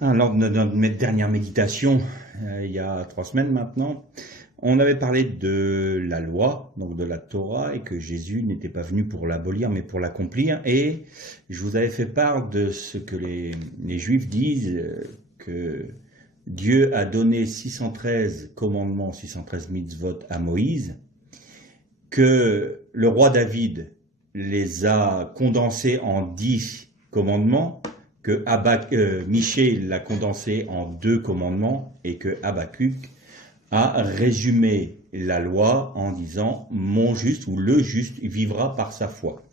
Lors de notre dernière méditation, il y a 3 semaines maintenant, on avait parlé de la loi, donc de la Torah, et que Jésus n'était pas venu pour l'abolir, mais pour l'accomplir. Et je vous avais fait part de ce que les Juifs disent, que Dieu a donné 613 commandements, 613 mitzvot à Moïse, que le roi David les a condensés en 10 commandements, que Michée l'a condensé en 2 commandements et que Habakkuk a résumé la loi en disant « mon juste » ou « le juste vivra par sa foi ».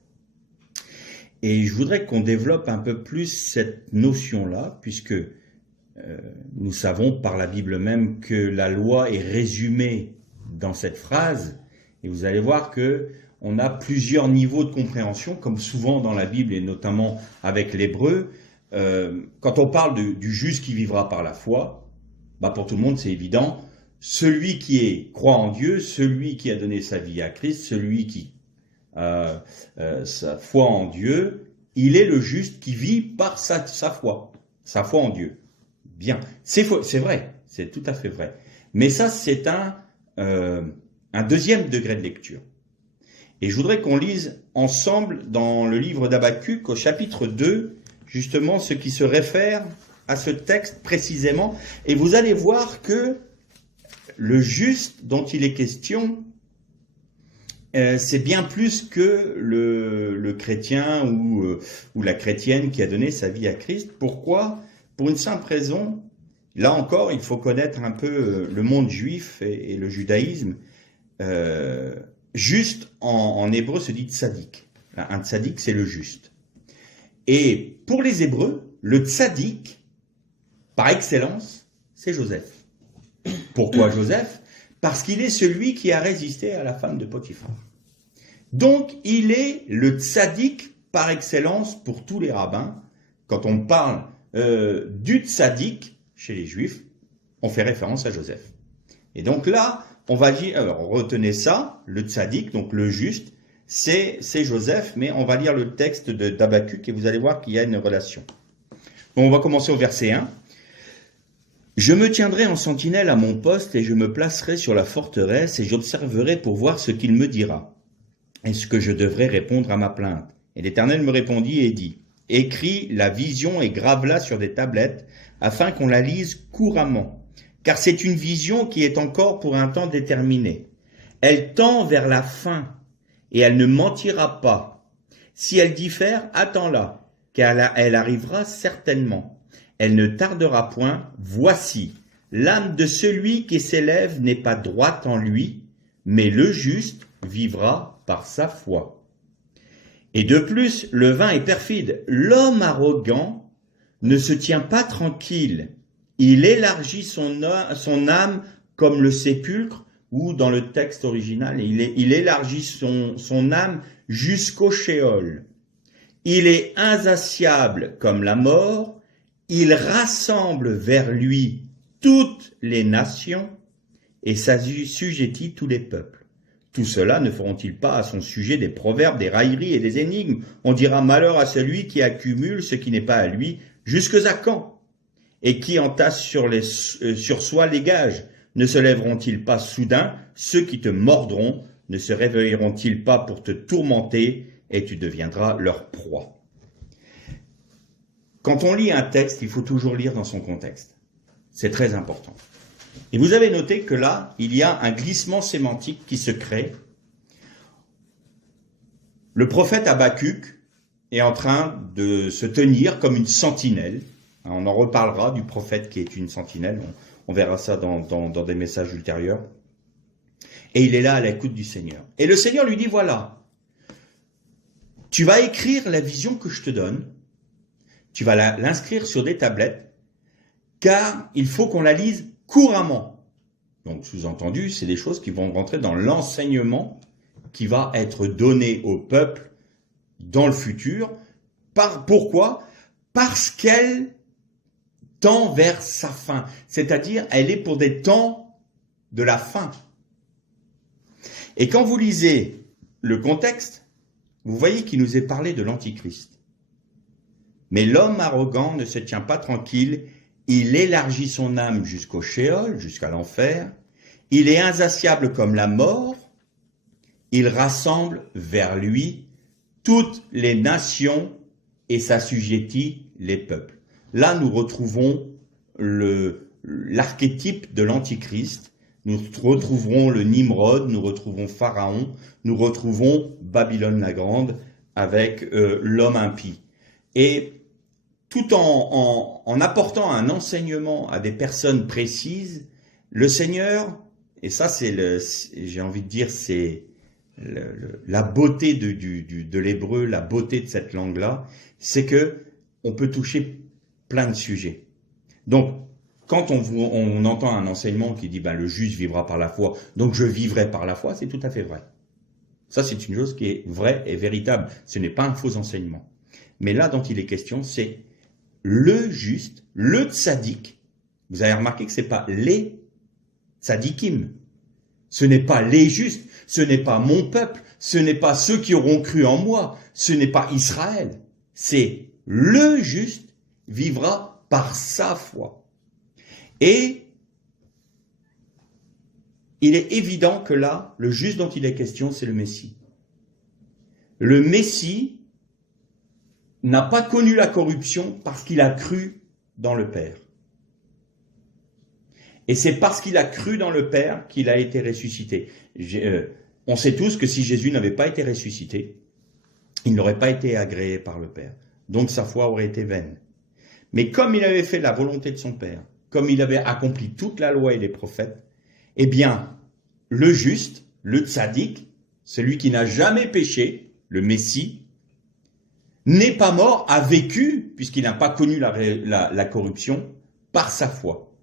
Et je voudrais qu'on développe un peu plus cette notion-là, puisque nous savons par la Bible même que la loi est résumée dans cette phrase, et vous allez voir que on a plusieurs niveaux de compréhension, comme souvent dans la Bible et notamment avec l'hébreu. Quand on parle du juste qui vivra par la foi, pour tout le monde c'est évident, celui qui croit en Dieu, celui qui a donné sa vie à Christ, celui qui a sa foi en Dieu, il est le juste qui vit par sa foi en Dieu. Bien, c'est vrai, c'est tout à fait vrai. Mais ça, c'est un deuxième degré de lecture. Et je voudrais qu'on lise ensemble dans le livre d'Habakkuk, au chapitre 2, justement ce qui se réfère à ce texte précisément. Et vous allez voir que le juste dont il est question, c'est bien plus que le chrétien ou la chrétienne qui a donné sa vie à Christ. Pourquoi ? Pour une simple raison. Là encore, il faut connaître un peu le monde juif et le judaïsme. Juste en hébreu se dit tzaddik. Un tzaddik, c'est le juste. Et pour les Hébreux, le tzaddik, par excellence, c'est Joseph. Pourquoi Joseph ? Parce qu'il est celui qui a résisté à la femme de Potiphar. Donc, il est le tzaddik par excellence pour tous les rabbins. Quand on parle du tzaddik chez les Juifs, on fait référence à Joseph. Et donc là, on va dire, alors retenez ça, le tzaddik, donc le juste, c'est Joseph, mais on va lire le texte d'Habakkuk et vous allez voir qu'il y a une relation. Bon, on va commencer au verset 1. « Je me tiendrai en sentinelle à mon poste et je me placerai sur la forteresse et j'observerai pour voir ce qu'il me dira. Est-ce que je devrais répondre à ma plainte ? Et l'Éternel me répondit et dit, « Écris la vision et grave-la sur des tablettes afin qu'on la lise couramment. Car c'est une vision qui est encore pour un temps déterminé. Elle tend vers la fin. Et elle ne mentira pas. Si elle diffère, attends-la, car elle arrivera certainement. Elle ne tardera point. Voici, l'âme de celui qui s'élève n'est pas droite en lui, mais le juste vivra par sa foi. Et de plus, le vin est perfide. L'homme arrogant ne se tient pas tranquille. Il élargit son âme comme le sépulcre, ou dans le texte original, il élargit son âme jusqu'au Sheol. Il est insatiable comme la mort, il rassemble vers lui toutes les nations et s'assujettit tous les peuples. Tout cela ne feront-ils pas à son sujet des proverbes, des railleries et des énigmes ? On dira malheur à celui qui accumule ce qui n'est pas à lui, jusque à quand ? Et qui entasse sur soi les gages ? Ne se lèveront-ils pas soudain, ceux qui te mordront, ne se réveilleront-ils pas pour te tourmenter, et tu deviendras leur proie. Quand on lit un texte, il faut toujours lire dans son contexte. C'est très important. Et vous avez noté que là, il y a un glissement sémantique qui se crée. Le prophète Habakkuk est en train de se tenir comme une sentinelle. On en reparlera du prophète qui est une sentinelle. On verra ça dans des messages ultérieurs. Et il est là à l'écoute du Seigneur. Et le Seigneur lui dit, voilà, tu vas écrire la vision que je te donne, tu vas l'inscrire sur des tablettes, car il faut qu'on la lise couramment. Donc, sous-entendu, c'est des choses qui vont rentrer dans l'enseignement qui va être donné au peuple dans le futur. Pourquoi ? Parce qu'elle tend vers sa fin, c'est-à-dire elle est pour des temps de la fin. Et quand vous lisez le contexte, vous voyez qu'il nous est parlé de l'Antichrist. Mais l'homme arrogant ne se tient pas tranquille, il élargit son âme jusqu'au Sheol, jusqu'à l'enfer, il est insatiable comme la mort, il rassemble vers lui toutes les nations et s'assujettit les peuples. Là, nous retrouvons l'archétype de l'Antichrist, nous retrouverons le Nimrod, nous retrouvons Pharaon, nous retrouvons Babylone la Grande avec l'homme impie. Et tout en apportant un enseignement à des personnes précises, le Seigneur, et ça j'ai envie de dire, c'est la beauté de l'hébreu, la beauté de cette langue-là, c'est que on peut toucher plein de sujets. Donc, quand on entend un enseignement qui dit le juste vivra par la foi, donc je vivrai par la foi, c'est tout à fait vrai. Ça, c'est une chose qui est vraie et véritable. Ce n'est pas un faux enseignement. Mais là, dont il est question, c'est le juste, le tzaddik. Vous avez remarqué que ce n'est pas les tzaddikim. Ce n'est pas les justes. Ce n'est pas mon peuple. Ce n'est pas ceux qui auront cru en moi. Ce n'est pas Israël. C'est le juste vivra par sa foi. Et il est évident que là, le juste dont il est question, c'est le Messie. Le Messie n'a pas connu la corruption parce qu'il a cru dans le Père. Et c'est parce qu'il a cru dans le Père qu'il a été ressuscité. On sait tous que si Jésus n'avait pas été ressuscité, il n'aurait pas été agréé par le Père. Donc sa foi aurait été vaine. Mais comme il avait fait la volonté de son Père, comme il avait accompli toute la loi et les prophètes, eh bien, le juste, le tzaddik, celui qui n'a jamais péché, le Messie, n'est pas mort, a vécu, puisqu'il n'a pas connu la corruption, par sa foi.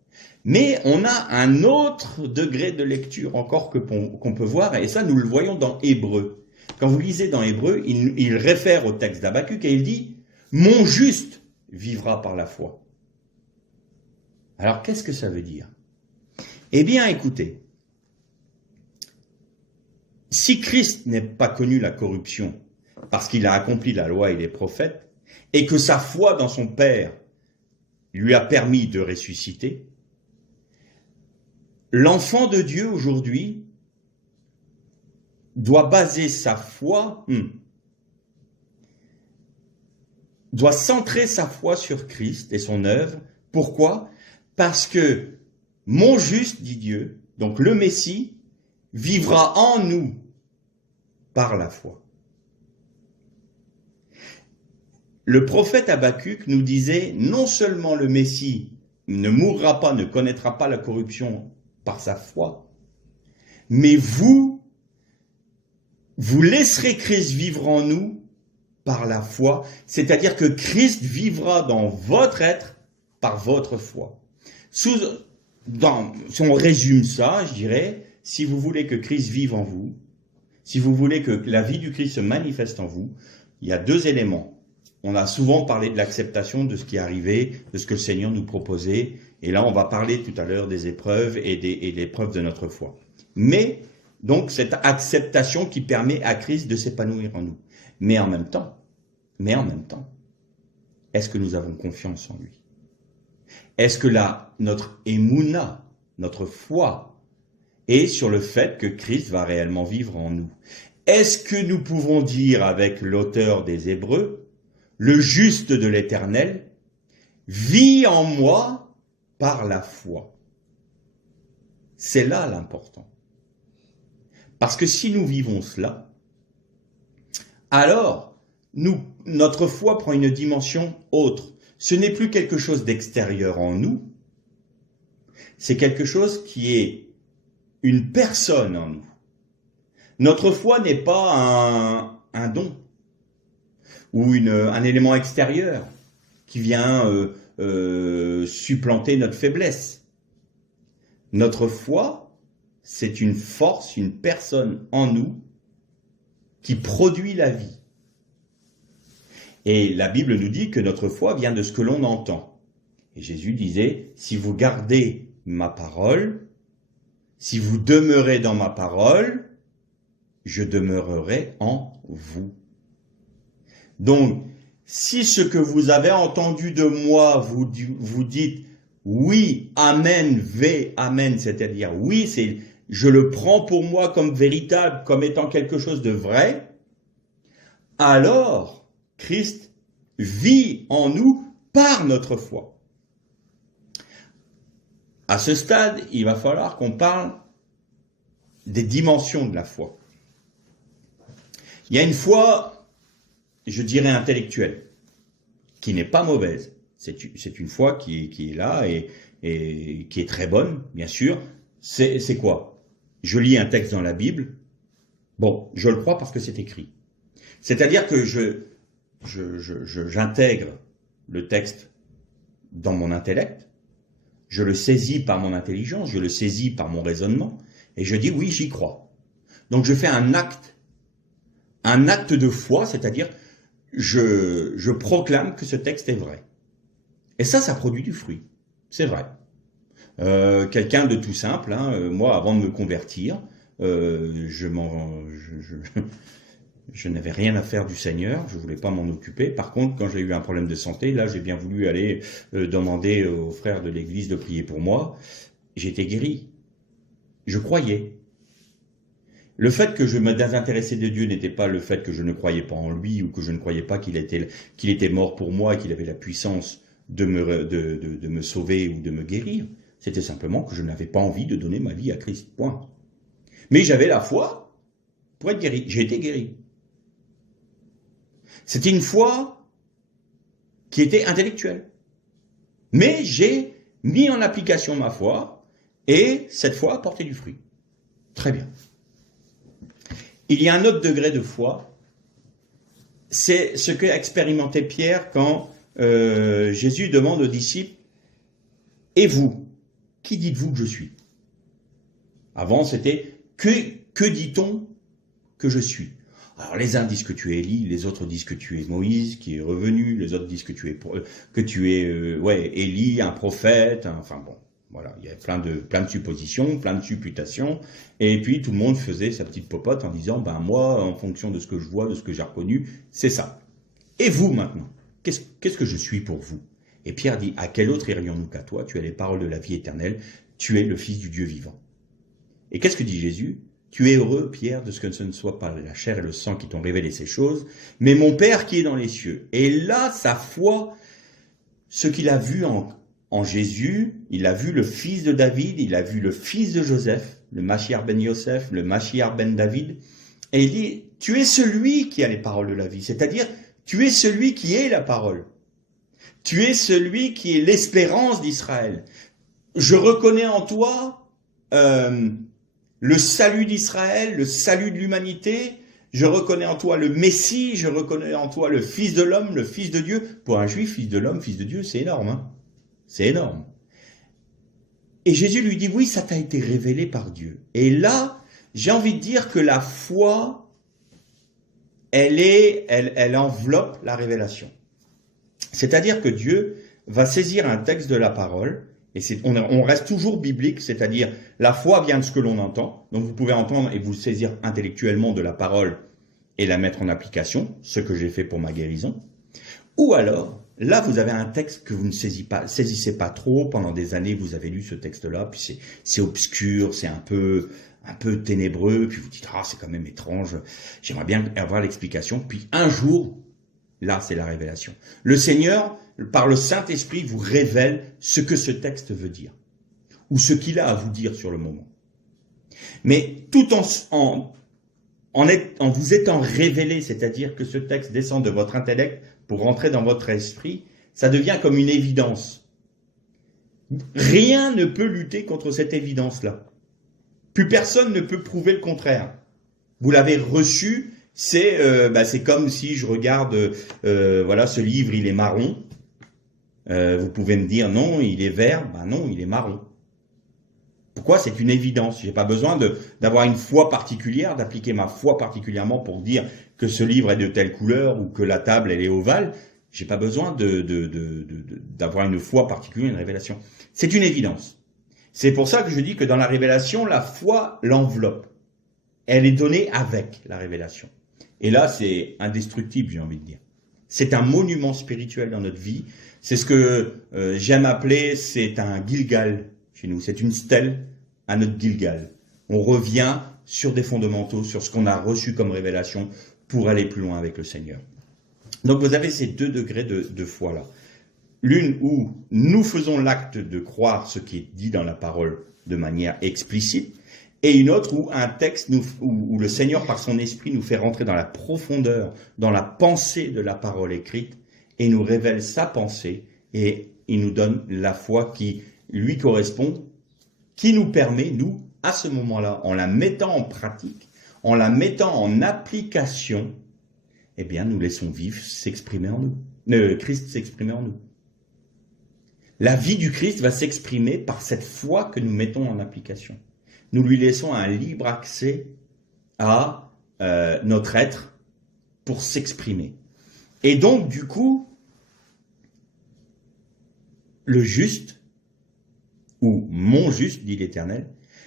Mais on a un autre degré de lecture encore qu'on peut voir, et ça nous le voyons dans Hébreu. Quand vous lisez dans Hébreu, il réfère au texte d'Habakkuk et il dit « Mon juste vivra par la foi ». Alors qu'est-ce que ça veut dire? Eh bien écoutez, si Christ n'a pas connu la corruption parce qu'il a accompli la loi et les prophètes, et que sa foi dans son Père lui a permis de ressusciter, l'enfant de Dieu aujourd'hui doit baser sa foi, doit centrer sa foi sur Christ et son œuvre. Pourquoi? Parce que mon juste, dit Dieu, donc le Messie, vivra en nous par la foi. Le prophète Habakkuk nous disait, non seulement le Messie ne mourra pas, ne connaîtra pas la corruption par sa foi, mais vous laisserez Christ vivre en nous par la foi, c'est-à-dire que Christ vivra dans votre être par votre foi. Si on résume ça, je dirais, si vous voulez que Christ vive en vous, si vous voulez que la vie du Christ se manifeste en vous, il y a deux éléments. On a souvent parlé de l'acceptation de ce qui est arrivé, de ce que le Seigneur nous proposait. Et là, on va parler tout à l'heure des épreuves et des preuves de notre foi. Mais, donc, cette acceptation qui permet à Christ de s'épanouir en nous. Mais en même temps, est-ce que nous avons confiance en lui? Est-ce que notre émouna, notre foi, est sur le fait que Christ va réellement vivre en nous? Est-ce que nous pouvons dire avec l'auteur des Hébreux, le juste de l'Éternel vit en moi par la foi? C'est là l'important. Parce que si nous vivons cela, alors notre foi prend une dimension autre. Ce n'est plus quelque chose d'extérieur en nous, c'est quelque chose qui est une personne en nous. Notre foi n'est pas un don ou un élément extérieur qui vient supplanter notre faiblesse. Notre foi, c'est une force, une personne en nous qui produit la vie. Et la Bible nous dit que notre foi vient de ce que l'on entend. Et Jésus disait, si vous gardez ma parole, si vous demeurez dans ma parole, je demeurerai en vous. Donc, si ce que vous avez entendu de moi, vous dites, oui, amen, amen, c'est-à-dire oui, je le prends pour moi comme véritable, comme étant quelque chose de vrai, alors Christ vit en nous par notre foi. À ce stade, il va falloir qu'on parle des dimensions de la foi. Il y a une foi, je dirais intellectuelle, qui n'est pas mauvaise. C'est une foi qui est là et qui est très bonne, bien sûr. C'est quoi? Je lis un texte dans la Bible, bon, je le crois parce que c'est écrit. C'est-à-dire que j'intègre le texte dans mon intellect, je le saisis par mon intelligence, je le saisis par mon raisonnement, et je dis oui, j'y crois. Donc je fais un acte de foi, c'est-à-dire je proclame que ce texte est vrai. Et ça produit du fruit, c'est vrai. Quelqu'un de tout simple, hein, moi avant de me convertir, je n'avais rien à faire du Seigneur, je voulais pas m'en occuper. Par contre, quand j'ai eu un problème de santé, là j'ai bien voulu aller demander aux frères de l'église de prier pour moi. J'étais guéri. Je croyais. Le fait que je me désintéressais de Dieu n'était pas le fait que je ne croyais pas en lui ou que je ne croyais pas qu'il était mort pour moi et qu'il avait la puissance de me sauver ou de me guérir. C'était simplement que je n'avais pas envie de donner ma vie à Christ. Point. Mais j'avais la foi pour être guéri. J'ai été guéri. C'était une foi qui était intellectuelle. Mais j'ai mis en application ma foi et cette foi a porté du fruit. Très bien. Il y a un autre degré de foi. C'est ce qu'a expérimenté Pierre quand Jésus demande aux disciples « Et vous, qui dites-vous que je suis ?» Avant, c'était « Que dit-on que je suis ?» Alors les uns disent que tu es Élie, les autres disent que tu es Moïse qui est revenu, les autres disent que tu es Élie, un prophète, enfin bon, voilà, il y a plein de suppositions, plein de supputations, et puis tout le monde faisait sa petite popote en disant, ben moi, en fonction de ce que je vois, de ce que j'ai reconnu, c'est ça. Et vous maintenant, qu'est-ce que je suis pour vous? Et Pierre dit, à quel autre irions-nous qu'à toi? Tu as les paroles de la vie éternelle, tu es le Fils du Dieu vivant. Et qu'est-ce que dit Jésus? Tu es heureux, Pierre, de ce que ce ne soit pas la chair et le sang qui t'ont révélé ces choses, mais mon Père qui est dans les cieux. Et là, sa foi, ce qu'il a vu en Jésus, il a vu le fils de David, il a vu le fils de Joseph, le Mashiach ben Yosef, le Mashiach ben David, et il dit, tu es celui qui a les paroles de la vie, c'est-à-dire, tu es celui qui est la parole. Tu es celui qui est l'espérance d'Israël. Je reconnais en toi le salut d'Israël, le salut de l'humanité. Je reconnais en toi le Messie, je reconnais en toi le Fils de l'homme, le Fils de Dieu. Pour un juif, Fils de l'homme, Fils de Dieu, c'est énorme. Hein, c'est énorme. Et Jésus lui dit, oui, ça t'a été révélé par Dieu. Et là, j'ai envie de dire que la foi, elle enveloppe la révélation. C'est-à-dire que Dieu va saisir un texte de la parole, et on reste toujours biblique, c'est-à-dire la foi vient de ce que l'on entend, donc vous pouvez entendre et vous saisir intellectuellement de la parole et la mettre en application, ce que j'ai fait pour ma guérison, ou alors, là vous avez un texte que vous ne saisissez pas trop, pendant des années vous avez lu ce texte-là, puis c'est obscur, c'est un peu ténébreux, puis vous dites « Ah, c'est quand même étrange, j'aimerais bien avoir l'explication », puis un jour, là c'est la révélation. Le Seigneur, par le Saint-Esprit, vous révèle ce que ce texte veut dire, ou ce qu'il a à vous dire sur le moment. Mais tout en vous étant révélé, c'est-à-dire que ce texte descend de votre intellect pour rentrer dans votre esprit, ça devient comme une évidence. Rien ne peut lutter contre cette évidence-là. Plus personne ne peut prouver le contraire. Vous l'avez reçu, c'est comme si je regarde, voilà, ce livre, il est marron. Vous pouvez me dire non, il est vert, ben non, il est marron. Pourquoi? C'est une évidence. Je n'ai pas besoin d'avoir une foi particulière, d'appliquer ma foi particulièrement pour dire que ce livre est de telle couleur ou que la table elle est ovale. J'ai pas besoin d'avoir une foi particulière, une révélation. C'est une évidence. C'est pour ça que je dis que dans la révélation, la foi l'enveloppe. Elle est donnée avec la révélation. Et là, c'est indestructible, j'ai envie de dire. C'est un monument spirituel dans notre vie. C'est ce que j'aime appeler, c'est un Gilgal chez nous. C'est une stèle à notre Gilgal. On revient sur des fondamentaux, sur ce qu'on a reçu comme révélation pour aller plus loin avec le Seigneur. Donc vous avez ces 2 degrés de foi-là. L'une où nous faisons l'acte de croire ce qui est dit dans la parole de manière explicite, et une autre où un texte, où le Seigneur par son esprit nous fait rentrer dans la profondeur, dans la pensée de la parole écrite, et nous révèle sa pensée, et il nous donne la foi qui lui correspond, qui nous permet, nous, à ce moment-là, en la mettant en pratique, en la mettant en application, eh bien, nous laissons vivre s'exprimer en nous. Christ s'exprimer en nous. La vie du Christ va s'exprimer par cette foi que nous mettons en application. Nous lui laissons un libre accès à notre être pour s'exprimer. Et donc, du coup, le juste, ou mon juste, dit l'Éternel,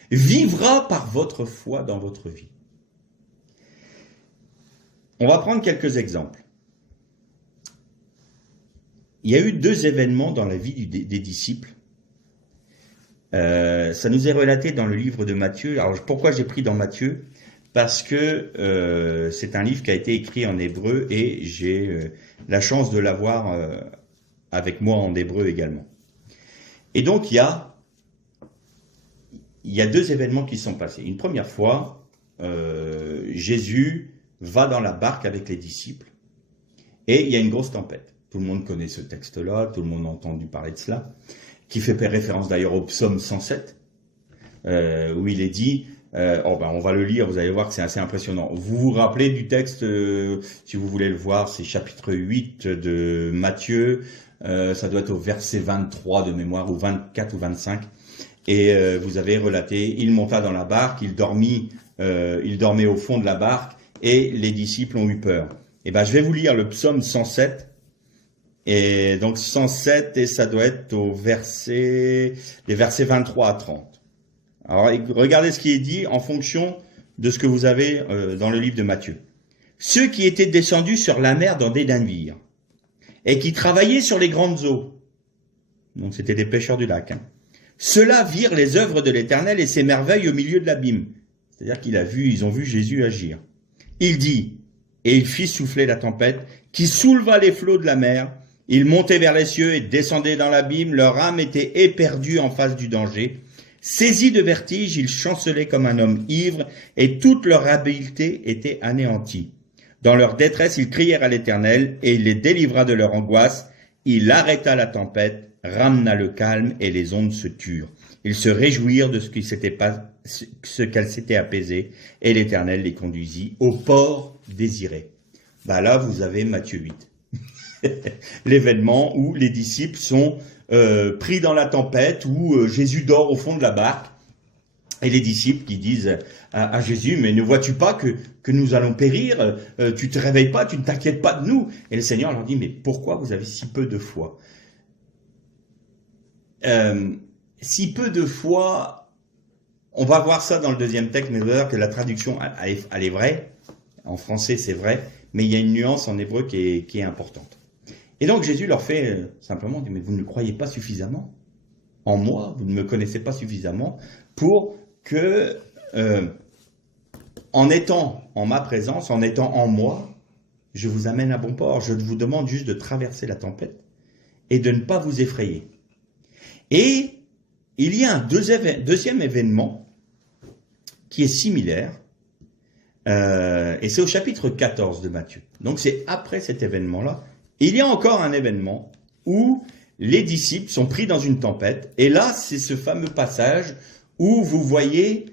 vivra par votre foi dans votre vie. On va prendre quelques exemples. Il y a eu 2 événements dans la vie des disciples. Ça nous est relaté dans le livre de Matthieu. Alors pourquoi j'ai pris dans Matthieu? Parce que c'est un livre qui a été écrit en hébreu et j'ai la chance de l'avoir avec moi en hébreu également. Et donc il y a 2 événements qui sont passés. Une première fois, Jésus va dans la barque avec les disciples et il y a une grosse tempête. Tout le monde connaît ce texte-là, tout le monde a entendu parler de cela, qui fait référence d'ailleurs au psaume 107, où il est dit, on va le lire, vous allez voir que c'est assez impressionnant. Vous vous rappelez du texte, si vous voulez le voir, c'est chapitre 8 de Matthieu, ça doit être au verset 23 de mémoire, ou 24 ou 25, et vous avez relaté, il monta dans la barque, il dormait au fond de la barque, et les disciples ont eu peur. Et ben, je vais vous lire le psaume 107, et donc 107, et ça doit être les versets 23 à 30. Alors regardez ce qui est dit en fonction de ce que vous avez dans le livre de Matthieu. Ceux qui étaient descendus sur la mer dans des navires, et qui travaillaient sur les grandes eaux, donc c'était des pêcheurs du lac, ceux-là virent les œuvres de l'Éternel et ses merveilles au milieu de l'abîme. C'est-à-dire ils ont vu Jésus agir. Il dit, et il fit souffler la tempête, qui souleva les flots de la mer. Ils montaient vers les cieux et descendaient dans l'abîme. Leur âme était éperdue en face du danger. Saisis de vertige, ils chancelaient comme un homme ivre, et toute leur habileté était anéantie. Dans leur détresse, ils crièrent à l'Éternel, et il les délivra de leur angoisse. Il arrêta la tempête, ramena le calme, et les ondes se turent. Ils se réjouirent de ce qu'elle s'était apaisée, et l'Éternel les conduisit au port désiré. Là, vous avez Matthieu 8. L'événement où les disciples sont pris dans la tempête, où Jésus dort au fond de la barque, et les disciples qui disent à Jésus, mais ne vois-tu pas que nous allons périr, tu te réveilles pas, tu ne t'inquiètes pas de nous. Et le Seigneur leur dit, mais pourquoi vous avez si peu de foi? Si peu de foi, on va voir ça dans le 2e texte, mais vous allez voir que la traduction, elle est vraie, en français c'est vrai, mais il y a une nuance en hébreu qui est importante. Et donc Jésus leur fait simplement dire, mais vous ne croyez pas suffisamment en moi, vous ne me connaissez pas suffisamment pour que, en étant en ma présence, en étant en moi, je vous amène à bon port. Je vous demande juste de traverser la tempête et de ne pas vous effrayer. Et il y a un deuxième événement qui est similaire, et c'est au chapitre 14 de Matthieu. Donc c'est après cet événement-là. Il y a encore un événement où les disciples sont pris dans une tempête. Et là, c'est ce fameux passage où vous voyez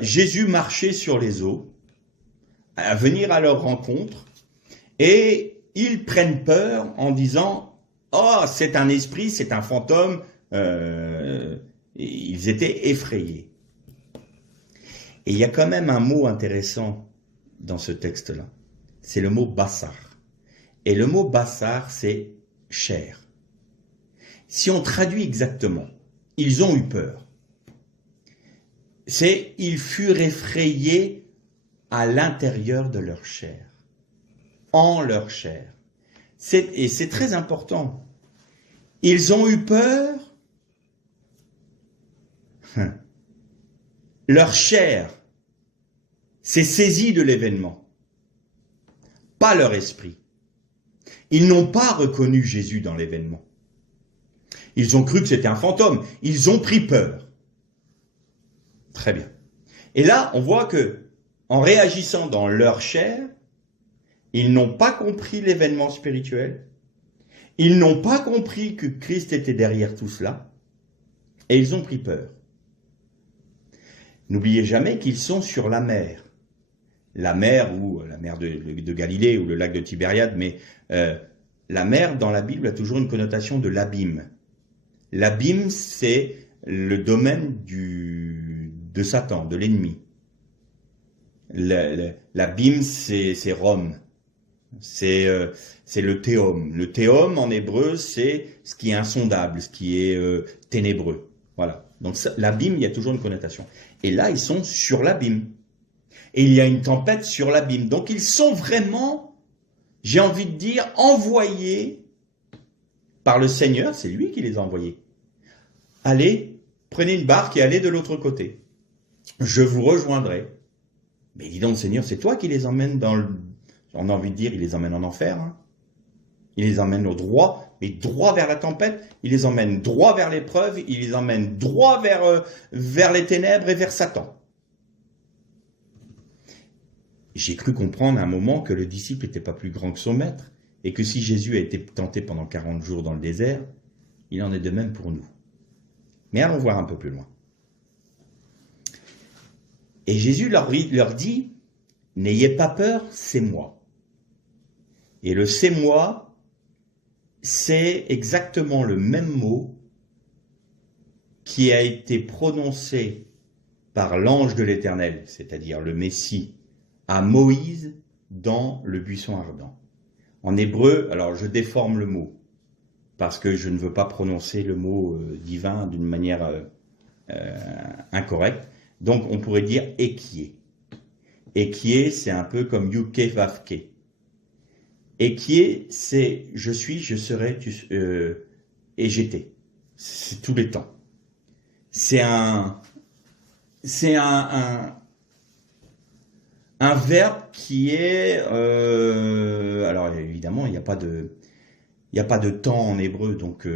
Jésus marcher sur les eaux, venir à leur rencontre, et ils prennent peur en disant « Oh, c'est un esprit, c'est un fantôme ». Ils étaient effrayés. Et il y a quand même un mot intéressant dans ce texte-là. C'est le mot « bassar ». Et le mot « bassar », c'est « chair ». Si on traduit exactement, ils ont eu peur. C'est « ils furent effrayés à l'intérieur de leur chair », en leur chair. Et c'est très important. Ils ont eu peur. Leur chair s'est saisie de l'événement, pas leur esprit. Ils n'ont pas reconnu Jésus dans l'événement. Ils ont cru que c'était un fantôme. Ils ont pris peur. Très bien. Et là, on voit que, en réagissant dans leur chair, ils n'ont pas compris l'événement spirituel. Ils n'ont pas compris que Christ était derrière tout cela. Et ils ont pris peur. N'oubliez jamais qu'ils sont sur la mer. La mer, ou la mer de Galilée, ou le lac de Tibériade, mais la mer, dans la Bible, a toujours une connotation de l'abîme. L'abîme, c'est le domaine de Satan, de l'ennemi. L'abîme, c'est Rome. C'est le théum. Le théum, en hébreu, c'est ce qui est insondable, ce qui est ténébreux. Voilà. Donc l'abîme, il y a toujours une connotation. Et là, ils sont sur l'abîme. Et il y a une tempête sur l'abîme. Donc ils sont vraiment, j'ai envie de dire, envoyés par le Seigneur. C'est lui qui les a envoyés. Allez, prenez une barque et allez de l'autre côté. Je vous rejoindrai. Mais dis donc, Seigneur, c'est toi qui les emmènes dans le... On a envie de dire, il les emmène en enfer. Hein. Il les emmène au droit, mais droit vers la tempête. Il les emmène droit vers l'épreuve. Il les emmène droit vers les ténèbres et vers Satan. J'ai cru comprendre à un moment que le disciple n'était pas plus grand que son maître et que si Jésus a été tenté pendant 40 jours dans le désert, il en est de même pour nous. Mais allons voir un peu plus loin. Et Jésus leur dit, n'ayez pas peur, c'est moi. Et le c'est moi, c'est exactement le même mot qui a été prononcé par l'ange de l'Éternel, c'est-à-dire le Messie, à Moïse dans le buisson ardent. En hébreu, alors je déforme le mot, parce que je ne veux pas prononcer le mot divin d'une manière incorrecte. Donc on pourrait dire « équier ». Équier, c'est un peu comme « yuke vavke ». Équier, c'est « je suis, je serai, et j'étais ». C'est tous les temps. C'est un verbe qui est... alors évidemment, il n'y a pas de temps en hébreu, donc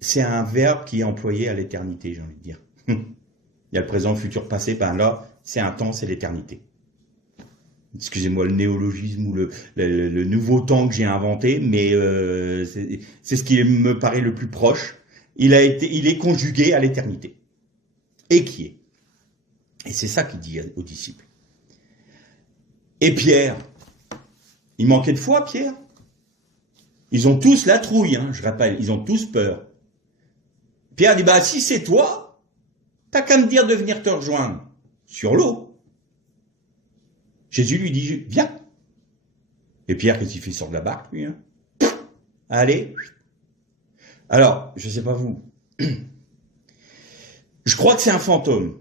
c'est un verbe qui est employé à l'éternité, j'ai envie de dire. Il y a le présent, le futur, passé, ben là, c'est un temps, c'est l'éternité. Excusez-moi le néologisme ou le nouveau temps que j'ai inventé, mais c'est ce qui me paraît le plus proche. Il est conjugué à l'éternité. Et qui est. Et c'est ça qu'il dit aux disciples. Et Pierre, il manquait de foi, Pierre. Ils ont tous la trouille, hein, je rappelle, ils ont tous peur. Pierre dit, bah si c'est toi, t'as qu'à me dire de venir te rejoindre sur l'eau. Jésus lui dit, viens. Et Pierre, qu'est-ce qu'il fait? Il sort de la barque, lui. Hein. Allez. Alors, je sais pas vous. Je crois que c'est un fantôme.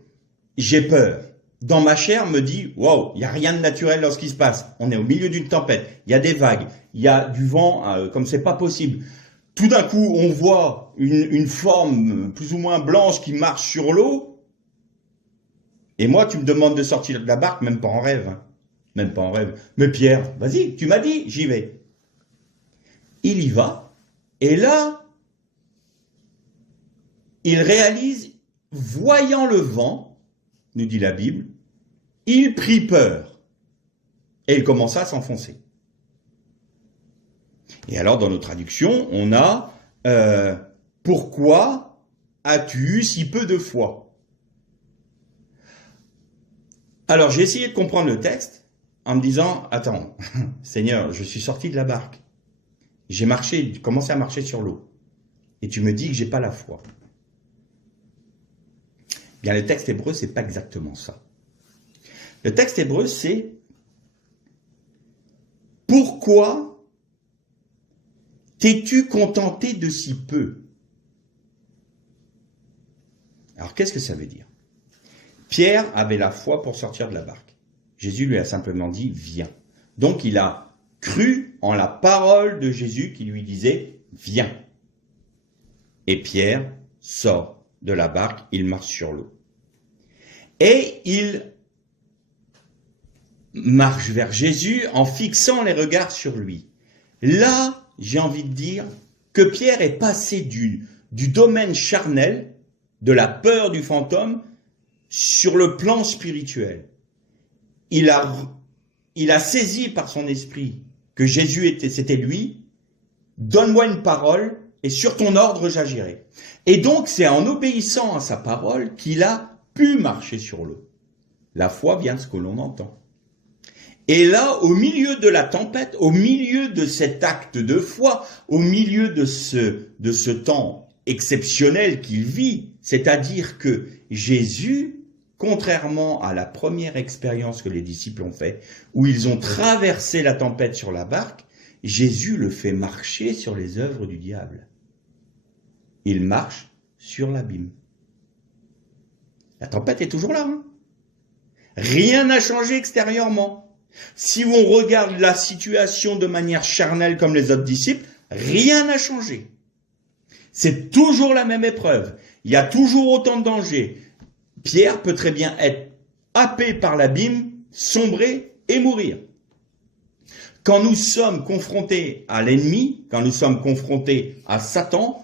J'ai peur. Dans ma chair, me dit, waouh, il n'y a rien de naturel dans ce qui se passe. On est au milieu d'une tempête. Il y a des vagues. Il y a du vent, comme c'est pas possible. Tout d'un coup, on voit une forme plus ou moins blanche qui marche sur l'eau. Et moi, tu me demandes de sortir de la barque, même pas en rêve. Hein. Même pas en rêve. Mais Pierre, vas-y, tu m'as dit, j'y vais. Il y va. Et là, il réalise, voyant le vent, nous dit la Bible, il prit peur. Et il commença à s'enfoncer. Et alors, dans nos traductions, on a « Pourquoi as-tu eu si peu de foi ?» Alors, j'ai essayé de comprendre le texte en me disant « Attends, Seigneur, je suis sorti de la barque. J'ai commencé à marcher sur l'eau. Et tu me dis que j'ai pas la foi. » Bien, le texte hébreu, c'est pas exactement ça. Le texte hébreu, c'est « Pourquoi t'es-tu contenté de si peu ?» Alors, qu'est-ce que ça veut dire? Pierre avait la foi pour sortir de la barque. Jésus lui a simplement dit « Viens ». Donc, il a crut en la parole de Jésus qui lui disait « Viens ». Et Pierre sort de la barque, il marche sur l'eau. Et il marche vers Jésus en fixant les regards sur lui. Là, j'ai envie de dire que Pierre est passé du domaine charnel, de la peur du fantôme, sur le plan spirituel. Il a saisi par son esprit que Jésus c'était lui. Donne-moi une parole et sur ton ordre j'agirai. Et donc c'est en obéissant à sa parole qu'il a pu marcher sur l'eau. La foi vient de ce que l'on entend. Et là, au milieu de la tempête, au milieu de cet acte de foi, au milieu de ce temps exceptionnel qu'il vit, c'est-à-dire que Jésus, contrairement à la première expérience que les disciples ont fait, où ils ont traversé la tempête sur la barque, Jésus le fait marcher sur les œuvres du diable. Il marche sur l'abîme. La tempête est toujours là. Hein. Rien n'a changé extérieurement. Si on regarde la situation de manière charnelle comme les autres disciples, rien n'a changé. C'est toujours la même épreuve. Il y a toujours autant de dangers. Pierre peut très bien être happé par l'abîme, sombrer et mourir. Quand nous sommes confrontés à l'ennemi, quand nous sommes confrontés à Satan,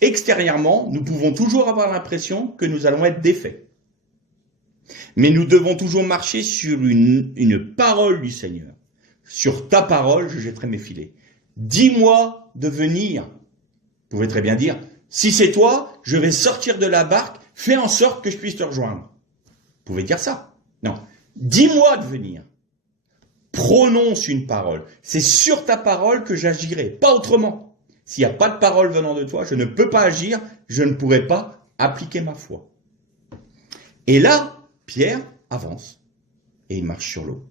extérieurement, nous pouvons toujours avoir l'impression que nous allons être défaits. Mais nous devons toujours marcher sur une parole du Seigneur. Sur ta parole, je jetterai mes filets. Dis-moi de venir. Vous pouvez très bien dire, si c'est toi, je vais sortir de la barque, fais en sorte que je puisse te rejoindre. Vous pouvez dire ça. Non. Dis-moi de venir. Prononce une parole. C'est sur ta parole que j'agirai, pas autrement. S'il n'y a pas de parole venant de toi, je ne peux pas agir, je ne pourrai pas appliquer ma foi. Et là, Pierre avance et il marche sur l'eau.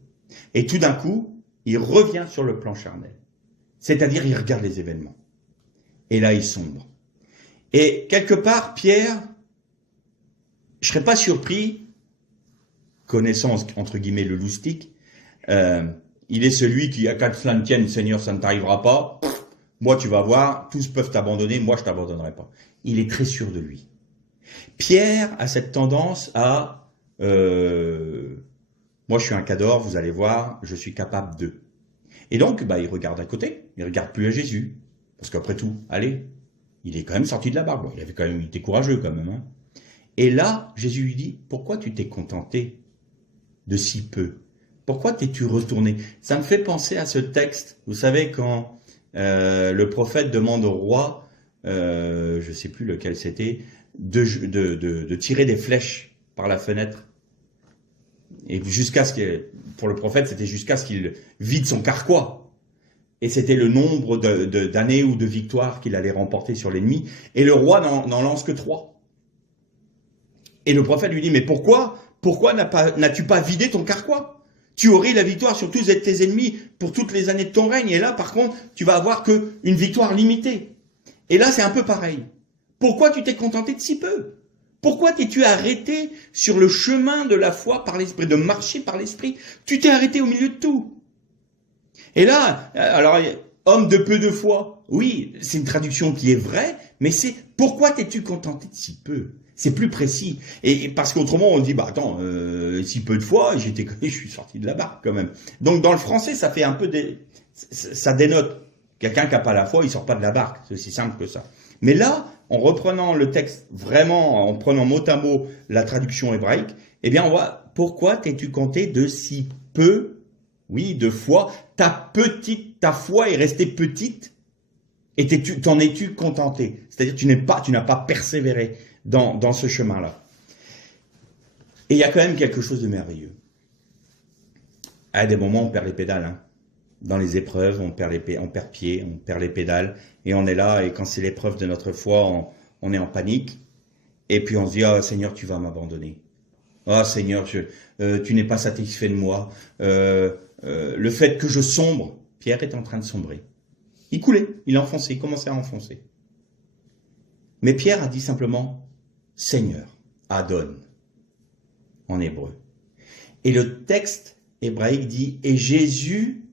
Et tout d'un coup, il revient sur le plan charnel. C'est-à-dire, il regarde les événements. Et là, il sombre. Et quelque part, Pierre, je ne serais pas surpris, connaissant, entre guillemets, le loustic, il est celui qui, à qu'à cela ne tienne, Seigneur, ça ne t'arrivera pas. Moi, tu vas voir, tous peuvent t'abandonner, moi, je t'abandonnerai pas. Il est très sûr de lui. Pierre a cette tendance à moi je suis un cador, vous allez voir, je suis capable de. Et donc, il regarde à côté, il regarde plus à Jésus. Parce qu'après tout, allez, il est quand même sorti de la barque. Bon, il était courageux quand même. Hein. Et là, Jésus lui dit, pourquoi tu t'es contenté de si peu? Pourquoi t'es-tu retourné? Ça me fait penser à ce texte, vous savez, quand le prophète demande au roi, je ne sais plus lequel c'était, de tirer des flèches par la fenêtre. Et pour le prophète, c'était jusqu'à ce qu'il vide son carquois. Et c'était le nombre d'années ou de victoires qu'il allait remporter sur l'ennemi. Et le roi n'en lance que 3. Et le prophète lui dit, mais pourquoi n'as-tu pas vidé ton carquois? Tu aurais la victoire sur tous tes ennemis pour toutes les années de ton règne. Et là, par contre, tu vas avoir qu'une victoire limitée. Et là, c'est un peu pareil. Pourquoi tu t'es contenté de si peu? Pourquoi t'es-tu arrêté sur le chemin de la foi par l'esprit, de marcher par l'esprit? Tu t'es arrêté au milieu de tout. Et là, alors, homme de peu de foi, oui, c'est une traduction qui est vraie, mais c'est pourquoi t'es-tu contenté de si peu? C'est plus précis. Et parce qu'autrement, on dit, attends, si peu de foi, je suis sorti de la barque quand même. Donc, dans le français, ça fait un peu ça dénote. Quelqu'un qui n'a pas la foi, il sort pas de la barque. C'est aussi simple que ça. Mais là, en reprenant le texte vraiment, en prenant mot à mot la traduction hébraïque, eh bien, on voit pourquoi t'es-tu compté de si peu, oui, de foi, ta foi est restée petite, et t'en es-tu contenté? C'est-à-dire, tu n'as pas persévéré dans ce chemin-là. Et il y a quand même quelque chose de merveilleux. À des moments, on perd les pédales, hein. Dans les épreuves, on perd pied, on perd les pédales, et on est là, et quand c'est l'épreuve de notre foi, on est en panique, et puis on se dit, Seigneur, tu vas m'abandonner. Seigneur, tu n'es pas satisfait de moi. Le fait que je sombre, Pierre est en train de sombrer. Il coulait, il enfonçait, il commençait à enfoncer. Mais Pierre a dit simplement, Seigneur, Adon, en hébreu. Et le texte hébraïque dit, et Jésus,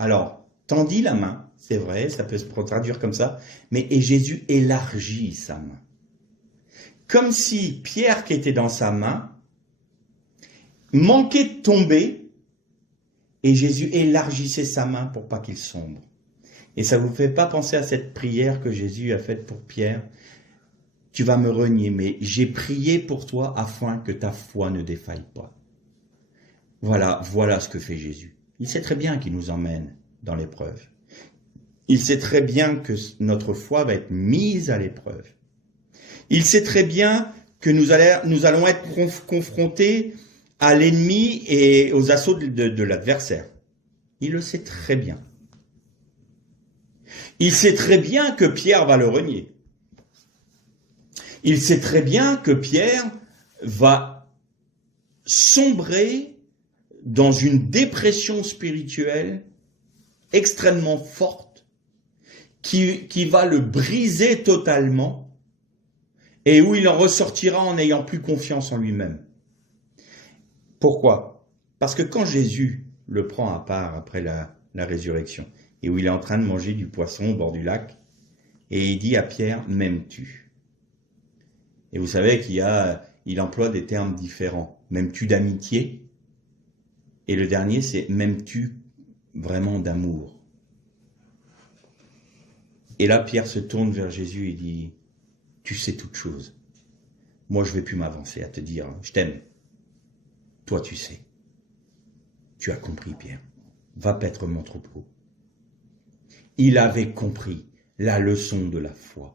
alors, tendit la main, c'est vrai, ça peut se traduire comme ça, mais et Jésus élargit sa main. Comme si Pierre qui était dans sa main manquait de tomber et Jésus élargissait sa main pour pas qu'il sombre. Et ça vous fait pas penser à cette prière que Jésus a faite pour Pierre? Tu vas me renier, mais j'ai prié pour toi afin que ta foi ne défaille pas. Voilà ce que fait Jésus. Il sait très bien qu'il nous emmène dans l'épreuve. Il sait très bien que notre foi va être mise à l'épreuve. Il sait très bien que nous allons être confrontés à l'ennemi et aux assauts de l'adversaire. Il le sait très bien. Il sait très bien que Pierre va le renier. Il sait très bien que Pierre va sombrer dans une dépression spirituelle extrêmement forte qui va le briser totalement et où il en ressortira en n'ayant plus confiance en lui-même. Pourquoi? Parce que quand Jésus le prend à part après la résurrection et où il est en train de manger du poisson au bord du lac et il dit à Pierre, « M'aimes-tu » ? Et vous savez il emploie des termes différents. « M'aimes-tu d'amitié » ? Et le dernier, c'est « M'aimes-tu vraiment d'amour » ? Et là, Pierre se tourne vers Jésus et dit « Tu sais toutes choses. Moi, je ne vais plus m'avancer à te dire « Je t'aime. » Toi, tu sais. Tu as compris, Pierre. Va paître mon troupeau. Il avait compris la leçon de la foi.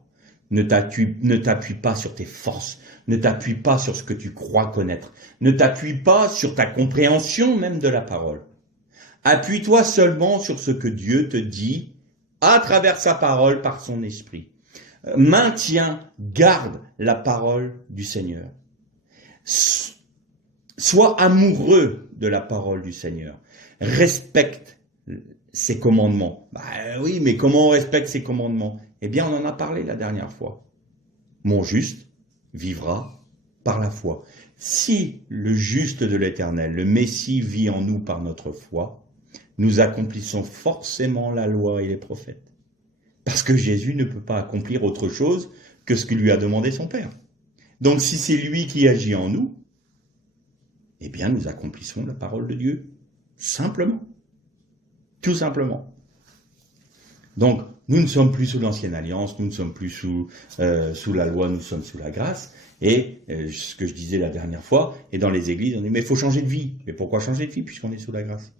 Ne t'appuie pas sur tes forces. Ne t'appuie pas sur ce que tu crois connaître. Ne t'appuie pas sur ta compréhension même de la parole. Appuie-toi seulement sur ce que Dieu te dit à travers sa parole par son esprit. Maintiens, garde la parole du Seigneur. Sois amoureux de la parole du Seigneur. Respecte ses commandements. Oui, mais comment on respecte ses commandements? Eh bien, on en a parlé la dernière fois. Mon juste vivra par la foi. Si le juste de l'Éternel, le Messie, vit en nous par notre foi, nous accomplissons forcément la loi et les prophètes. Parce que Jésus ne peut pas accomplir autre chose que ce que lui a demandé son Père. Donc, si c'est lui qui agit en nous, eh bien, nous accomplissons la parole de Dieu. Simplement. Tout simplement. Donc, nous ne sommes plus sous l'ancienne alliance, nous ne sommes plus sous la loi, nous sommes sous la grâce. Et ce que je disais la dernière fois, et dans les églises, on dit, mais il faut changer de vie. Mais pourquoi changer de vie puisqu'on est sous la grâce?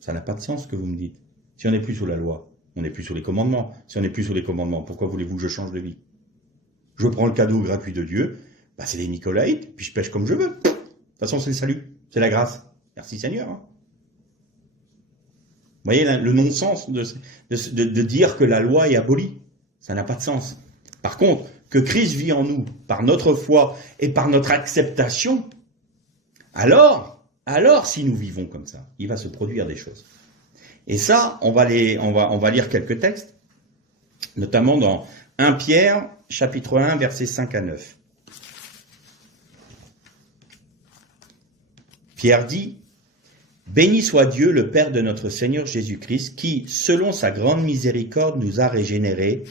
Ça n'a pas de sens ce que vous me dites. Si on n'est plus sous la loi, on n'est plus sous les commandements. Si on n'est plus sous les commandements, pourquoi voulez-vous que je change de vie? Je prends le cadeau gratuit de Dieu, c'est les Nicolaïtes, puis je pêche comme je veux. De toute façon, c'est le salut, c'est la grâce. Merci Seigneur. Vous voyez le non-sens de dire que la loi est abolie. Ça n'a pas de sens. Par contre, que Christ vit en nous par notre foi et par notre acceptation, alors si nous vivons comme ça, il va se produire des choses. Et ça, on va lire quelques textes, notamment dans 1 Pierre, chapitre 1, versets 5 à 9. Pierre dit, « Béni soit Dieu, le Père de notre Seigneur Jésus-Christ, qui, selon sa grande miséricorde, nous a régénérés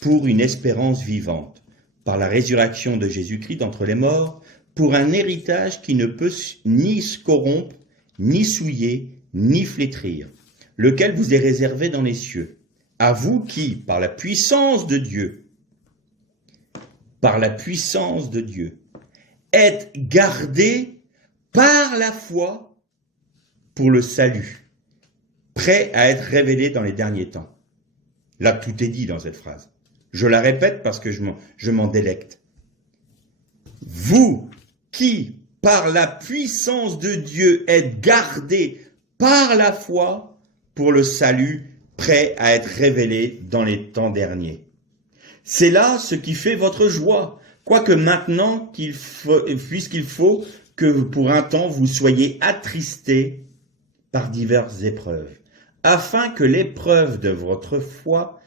pour une espérance vivante, par la résurrection de Jésus-Christ d'entre les morts, pour un héritage qui ne peut ni se corrompre, ni souiller, ni flétrir, lequel vous est réservé dans les cieux. À vous qui, par la puissance de Dieu, êtes gardés par la foi pour le salut, prêt à être révélé dans les derniers temps. » Là, tout est dit dans cette phrase. Je la répète parce que je m'en délecte. Vous qui, par la puissance de Dieu, êtes gardés par la foi pour le salut, prêt à être révélé dans les temps derniers. C'est là ce qui fait votre joie, quoique maintenant, puisqu'il faut que pour un temps vous soyez attristés par diverses épreuves, afin que l'épreuve de votre foi,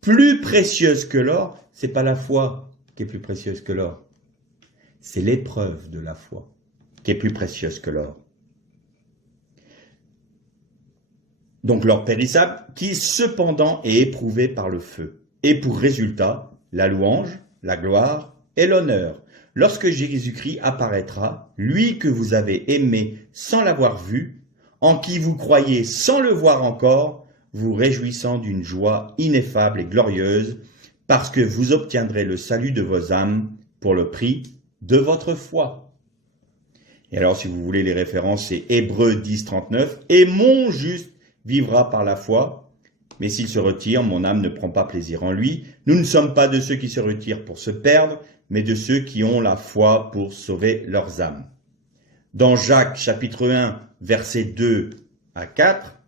plus précieuse que l'or, c'est pas la foi qui est plus précieuse que l'or, c'est l'épreuve de la foi qui est plus précieuse que l'or. donc l'or périssable, qui cependant est éprouvé par le feu. Et pour résultat, la louange, la gloire et l'honneur, lorsque Jésus-Christ apparaîtra, lui que vous avez aimé sans l'avoir vu, en qui vous croyez sans le voir encore, vous réjouissant d'une joie ineffable et glorieuse, parce que vous obtiendrez le salut de vos âmes pour le prix de votre foi. Et alors, si vous voulez les références, c'est Hébreux 10, 39. « Et mon juste vivra par la foi, mais s'il se retire, mon âme ne prend pas plaisir en lui. Nous ne sommes pas de ceux qui se retirent pour se perdre, mais de ceux qui ont la foi pour sauver leurs âmes. » Dans Jacques, chapitre 1, versets 2 à 4,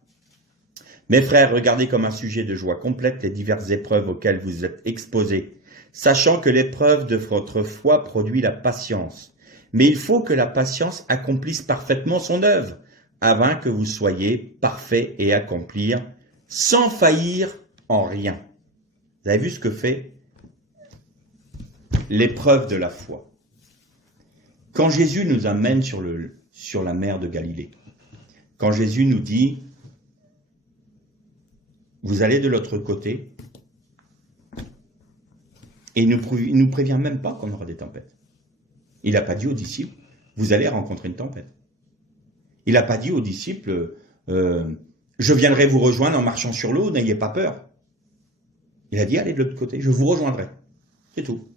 « Mes frères, regardez comme un sujet de joie complète les diverses épreuves auxquelles vous êtes exposés, sachant que l'épreuve de votre foi produit la patience. Mais il faut que la patience accomplisse parfaitement son œuvre, afin que vous soyez parfaits et accomplir, sans faillir en rien. » Vous avez vu ce que fait l'épreuve de la foi. Quand Jésus nous amène sur la mer de Galilée, quand Jésus nous dit « Vous allez de l'autre côté », et il ne nous prévient même pas qu'on aura des tempêtes. Il n'a pas dit aux disciples « Vous allez rencontrer une tempête ». Il n'a pas dit aux disciples « Je viendrai vous rejoindre en marchant sur l'eau, n'ayez pas peur ». Il a dit « Allez de l'autre côté, je vous rejoindrai ». C'est tout.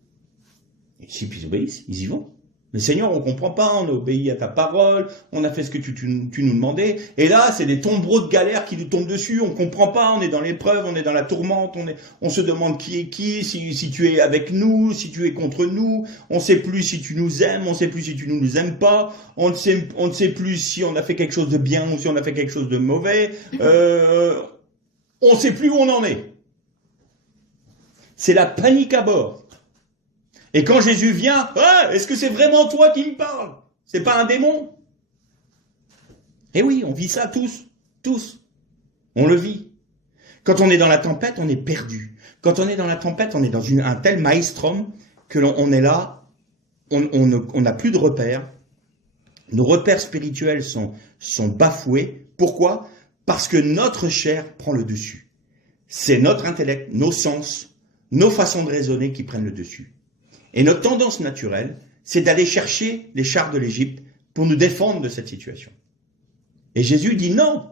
Les disciples, ils obéissent, ils y vont. Mais Seigneur, on ne comprend pas, on a obéi à ta parole, on a fait ce que tu nous demandais. Et là, c'est des tombereaux de galères qui nous tombent dessus, on ne comprend pas, on est dans l'épreuve, on est dans la tourmente, on se demande qui est qui, si tu es avec nous, si tu es contre nous, on ne sait plus si tu nous aimes, on ne sait plus si tu ne nous aimes pas, on ne sait plus si on a fait quelque chose de bien ou si on a fait quelque chose de mauvais, on ne sait plus où on en est. C'est la panique à bord. Et quand Jésus vient, est-ce que c'est vraiment toi qui me parles? C'est pas un démon? Eh oui, on vit ça tous. On le vit. Quand on est dans la tempête, on est perdu. Quand on est dans la tempête, on est dans un tel maelstrom que on est là, on n'a plus de repères. Nos repères spirituels sont bafoués. Pourquoi? Parce que notre chair prend le dessus. C'est notre intellect, nos sens, nos façons de raisonner qui prennent le dessus. Et notre tendance naturelle, c'est d'aller chercher les chars de l'Égypte pour nous défendre de cette situation. Et Jésus dit non,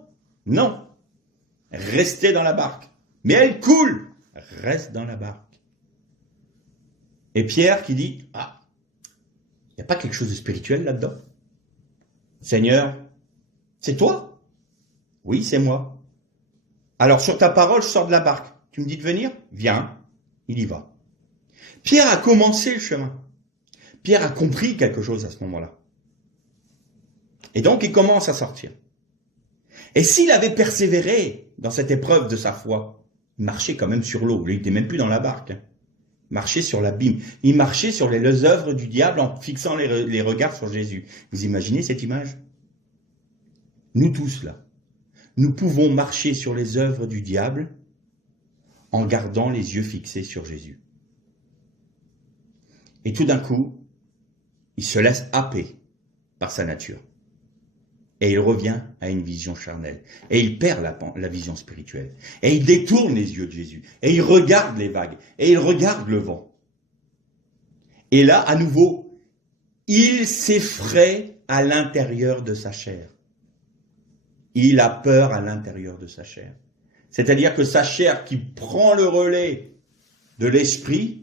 restez dans la barque. Mais elle coule, reste dans la barque. Et Pierre qui dit, il n'y a pas quelque chose de spirituel là-dedans? Seigneur, c'est toi? Oui, c'est moi. Alors sur ta parole, je sors de la barque. Tu me dis de venir? Viens, il y va. Pierre a commencé le chemin. Pierre a compris quelque chose à ce moment-là. Et donc, il commence à sortir. Et s'il avait persévéré dans cette épreuve de sa foi, il marchait quand même sur l'eau. Il n'était même plus dans la barque. Il marchait sur l'abîme. Il marchait sur les œuvres du diable en fixant les regards sur Jésus. Vous imaginez cette image? Nous tous, là, nous pouvons marcher sur les œuvres du diable en gardant les yeux fixés sur Jésus. Et tout d'un coup, il se laisse happer par sa nature. Et il revient à une vision charnelle. Et il perd la vision spirituelle. Et il détourne les yeux de Jésus. Et il regarde les vagues. Et il regarde le vent. Et là, à nouveau, il s'effraie à l'intérieur de sa chair. Il a peur à l'intérieur de sa chair. C'est-à-dire que sa chair qui prend le relais de l'esprit,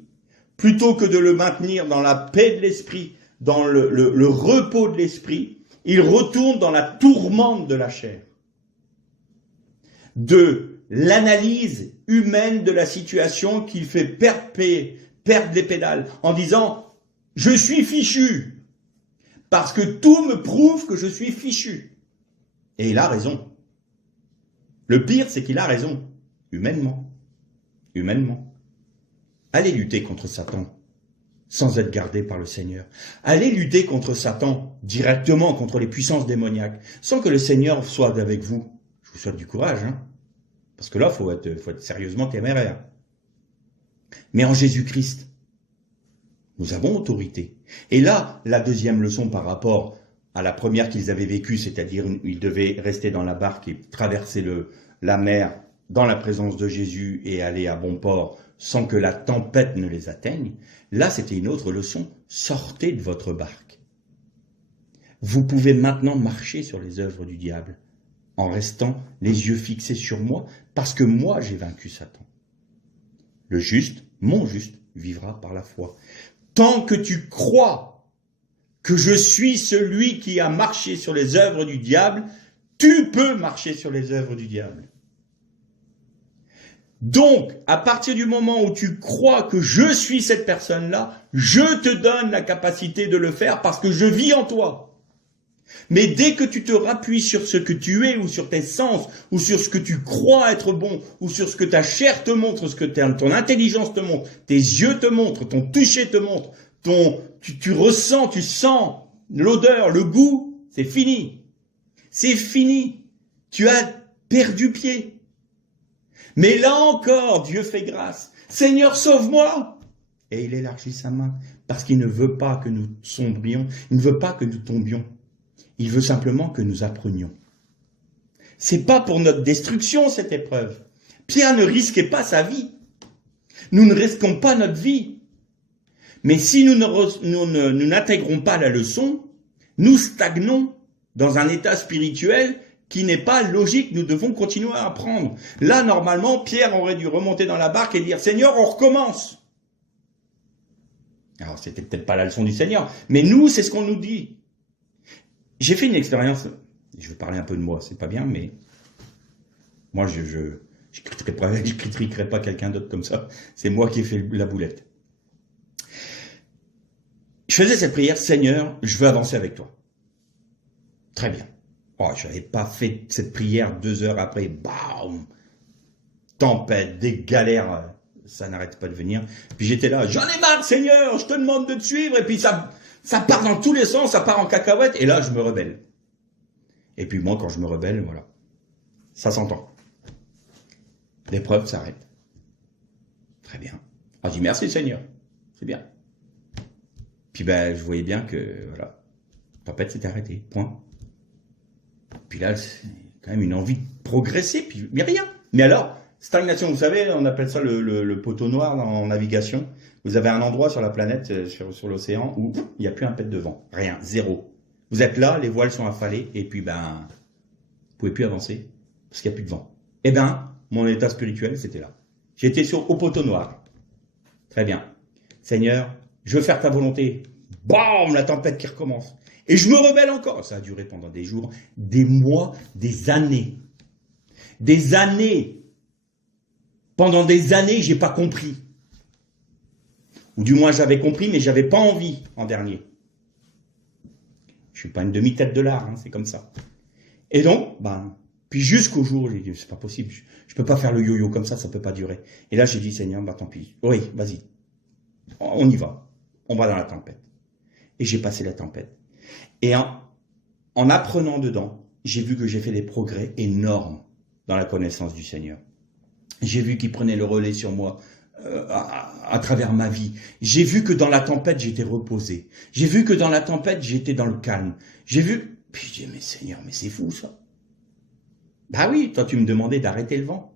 plutôt que de le maintenir dans la paix de l'esprit, dans le repos de l'esprit, il retourne dans la tourmente de la chair. De l'analyse humaine de la situation qu'il fait perdre les pédales, en disant « Je suis fichu !» Parce que tout me prouve que je suis fichu. Et il a raison. Le pire, c'est qu'il a raison. Humainement. Allez lutter contre Satan sans être gardé par le Seigneur. Allez lutter contre Satan directement, contre les puissances démoniaques, sans que le Seigneur soit avec vous. Je vous souhaite du courage, parce que là, faut être sérieusement téméraire. Mais en Jésus-Christ, nous avons autorité. Et là, la deuxième leçon par rapport à la première qu'ils avaient vécue, c'est-à-dire ils devaient rester dans la barque et traverser la mer dans la présence de Jésus et aller à bon port sans que la tempête ne les atteigne. Là, c'était une autre leçon. Sortez de votre barque. Vous pouvez maintenant marcher sur les œuvres du diable en restant les yeux fixés sur moi, parce que moi, j'ai vaincu Satan. Le juste, mon juste, vivra par la foi. Tant que tu crois que je suis celui qui a marché sur les œuvres du diable, tu peux marcher sur les œuvres du diable. Donc, à partir du moment où tu crois que je suis cette personne-là, je te donne la capacité de le faire parce que je vis en toi. Mais dès que tu te rappuies sur ce que tu es, ou sur tes sens, ou sur ce que tu crois être bon, ou sur ce que ta chair te montre, ce que ton intelligence te montre, tes yeux te montrent, ton toucher te montre, tu ressens, tu sens l'odeur, le goût, c'est fini. C'est fini. Tu as perdu pied. Mais là encore, Dieu fait grâce. Seigneur, sauve-moi. Et il élargit sa main, parce qu'il ne veut pas que nous sombrions, il ne veut pas que nous tombions. Il veut simplement que nous apprenions. C'est pas pour notre destruction, cette épreuve. Pierre ne risquait pas sa vie. Nous ne risquons pas notre vie. Mais si nous n'intégrons pas la leçon, nous stagnons dans un état spirituel qui n'est pas logique. Nous devons continuer à apprendre. Là, normalement, Pierre aurait dû remonter dans la barque et dire « Seigneur, on recommence ». Alors, c'était peut-être pas la leçon du Seigneur, mais nous, c'est ce qu'on nous dit. J'ai fait une expérience, je vais parler un peu de moi, c'est pas bien, mais moi je critiquerai pas quelqu'un d'autre comme ça, c'est moi qui ai fait la boulette. Je faisais cette prière, Seigneur, je veux avancer avec toi. Très bien. Oh, je n'avais pas fait cette prière 2 heures après, bam, tempête, des galères, ça n'arrête pas de venir. Puis j'étais là, j'en ai marre Seigneur, je te demande de te suivre, et puis ça part dans tous les sens, ça part en cacahuète, et là, je me rebelle. Et puis moi, quand je me rebelle, voilà, ça s'entend. L'épreuve s'arrête. Très bien. Ah, je dis merci Seigneur, c'est bien. Puis ben, je voyais bien que, voilà, la tempête s'était arrêtée, point. Puis là, c'est quand même une envie de progresser, puis mais rien. Mais alors, stagnation, vous savez, on appelle ça le poteau noir en navigation. Vous avez un endroit sur la planète, sur l'océan, où il n'y a plus un pet de vent. Rien, zéro. Vous êtes là, les voiles sont affalées, et puis ben, vous pouvez plus avancer, parce qu'il n'y a plus de vent. Eh ben, mon état spirituel, c'était là. J'étais au poteau noir. Très bien. Seigneur, je veux faire ta volonté. Bam, la tempête qui recommence. Et je me rebelle encore. Ça a duré pendant des jours, des mois, des années. Des années. Pendant des années, j'ai pas compris. Ou du moins, j'avais compris, mais j'avais pas envie en dernier. Je suis pas une demi-tête de l'art, hein, c'est comme ça. Et donc, ben, puis jusqu'au jour, j'ai dit, c'est pas possible, je peux pas faire le yo-yo comme ça peut pas durer. Et là, j'ai dit, Seigneur, bah tant pis. Oui, vas-y. On y va. On va dans la tempête. Et j'ai passé la tempête. Et en apprenant dedans, j'ai vu que j'ai fait des progrès énormes dans la connaissance du Seigneur. J'ai vu qu'il prenait le relais sur moi à travers ma vie. J'ai vu que dans la tempête, j'étais reposé. J'ai vu que dans la tempête, j'étais dans le calme. J'ai vu... Puis j'ai dit, mais Seigneur, mais c'est fou ça. Bah oui, toi tu me demandais d'arrêter le vent.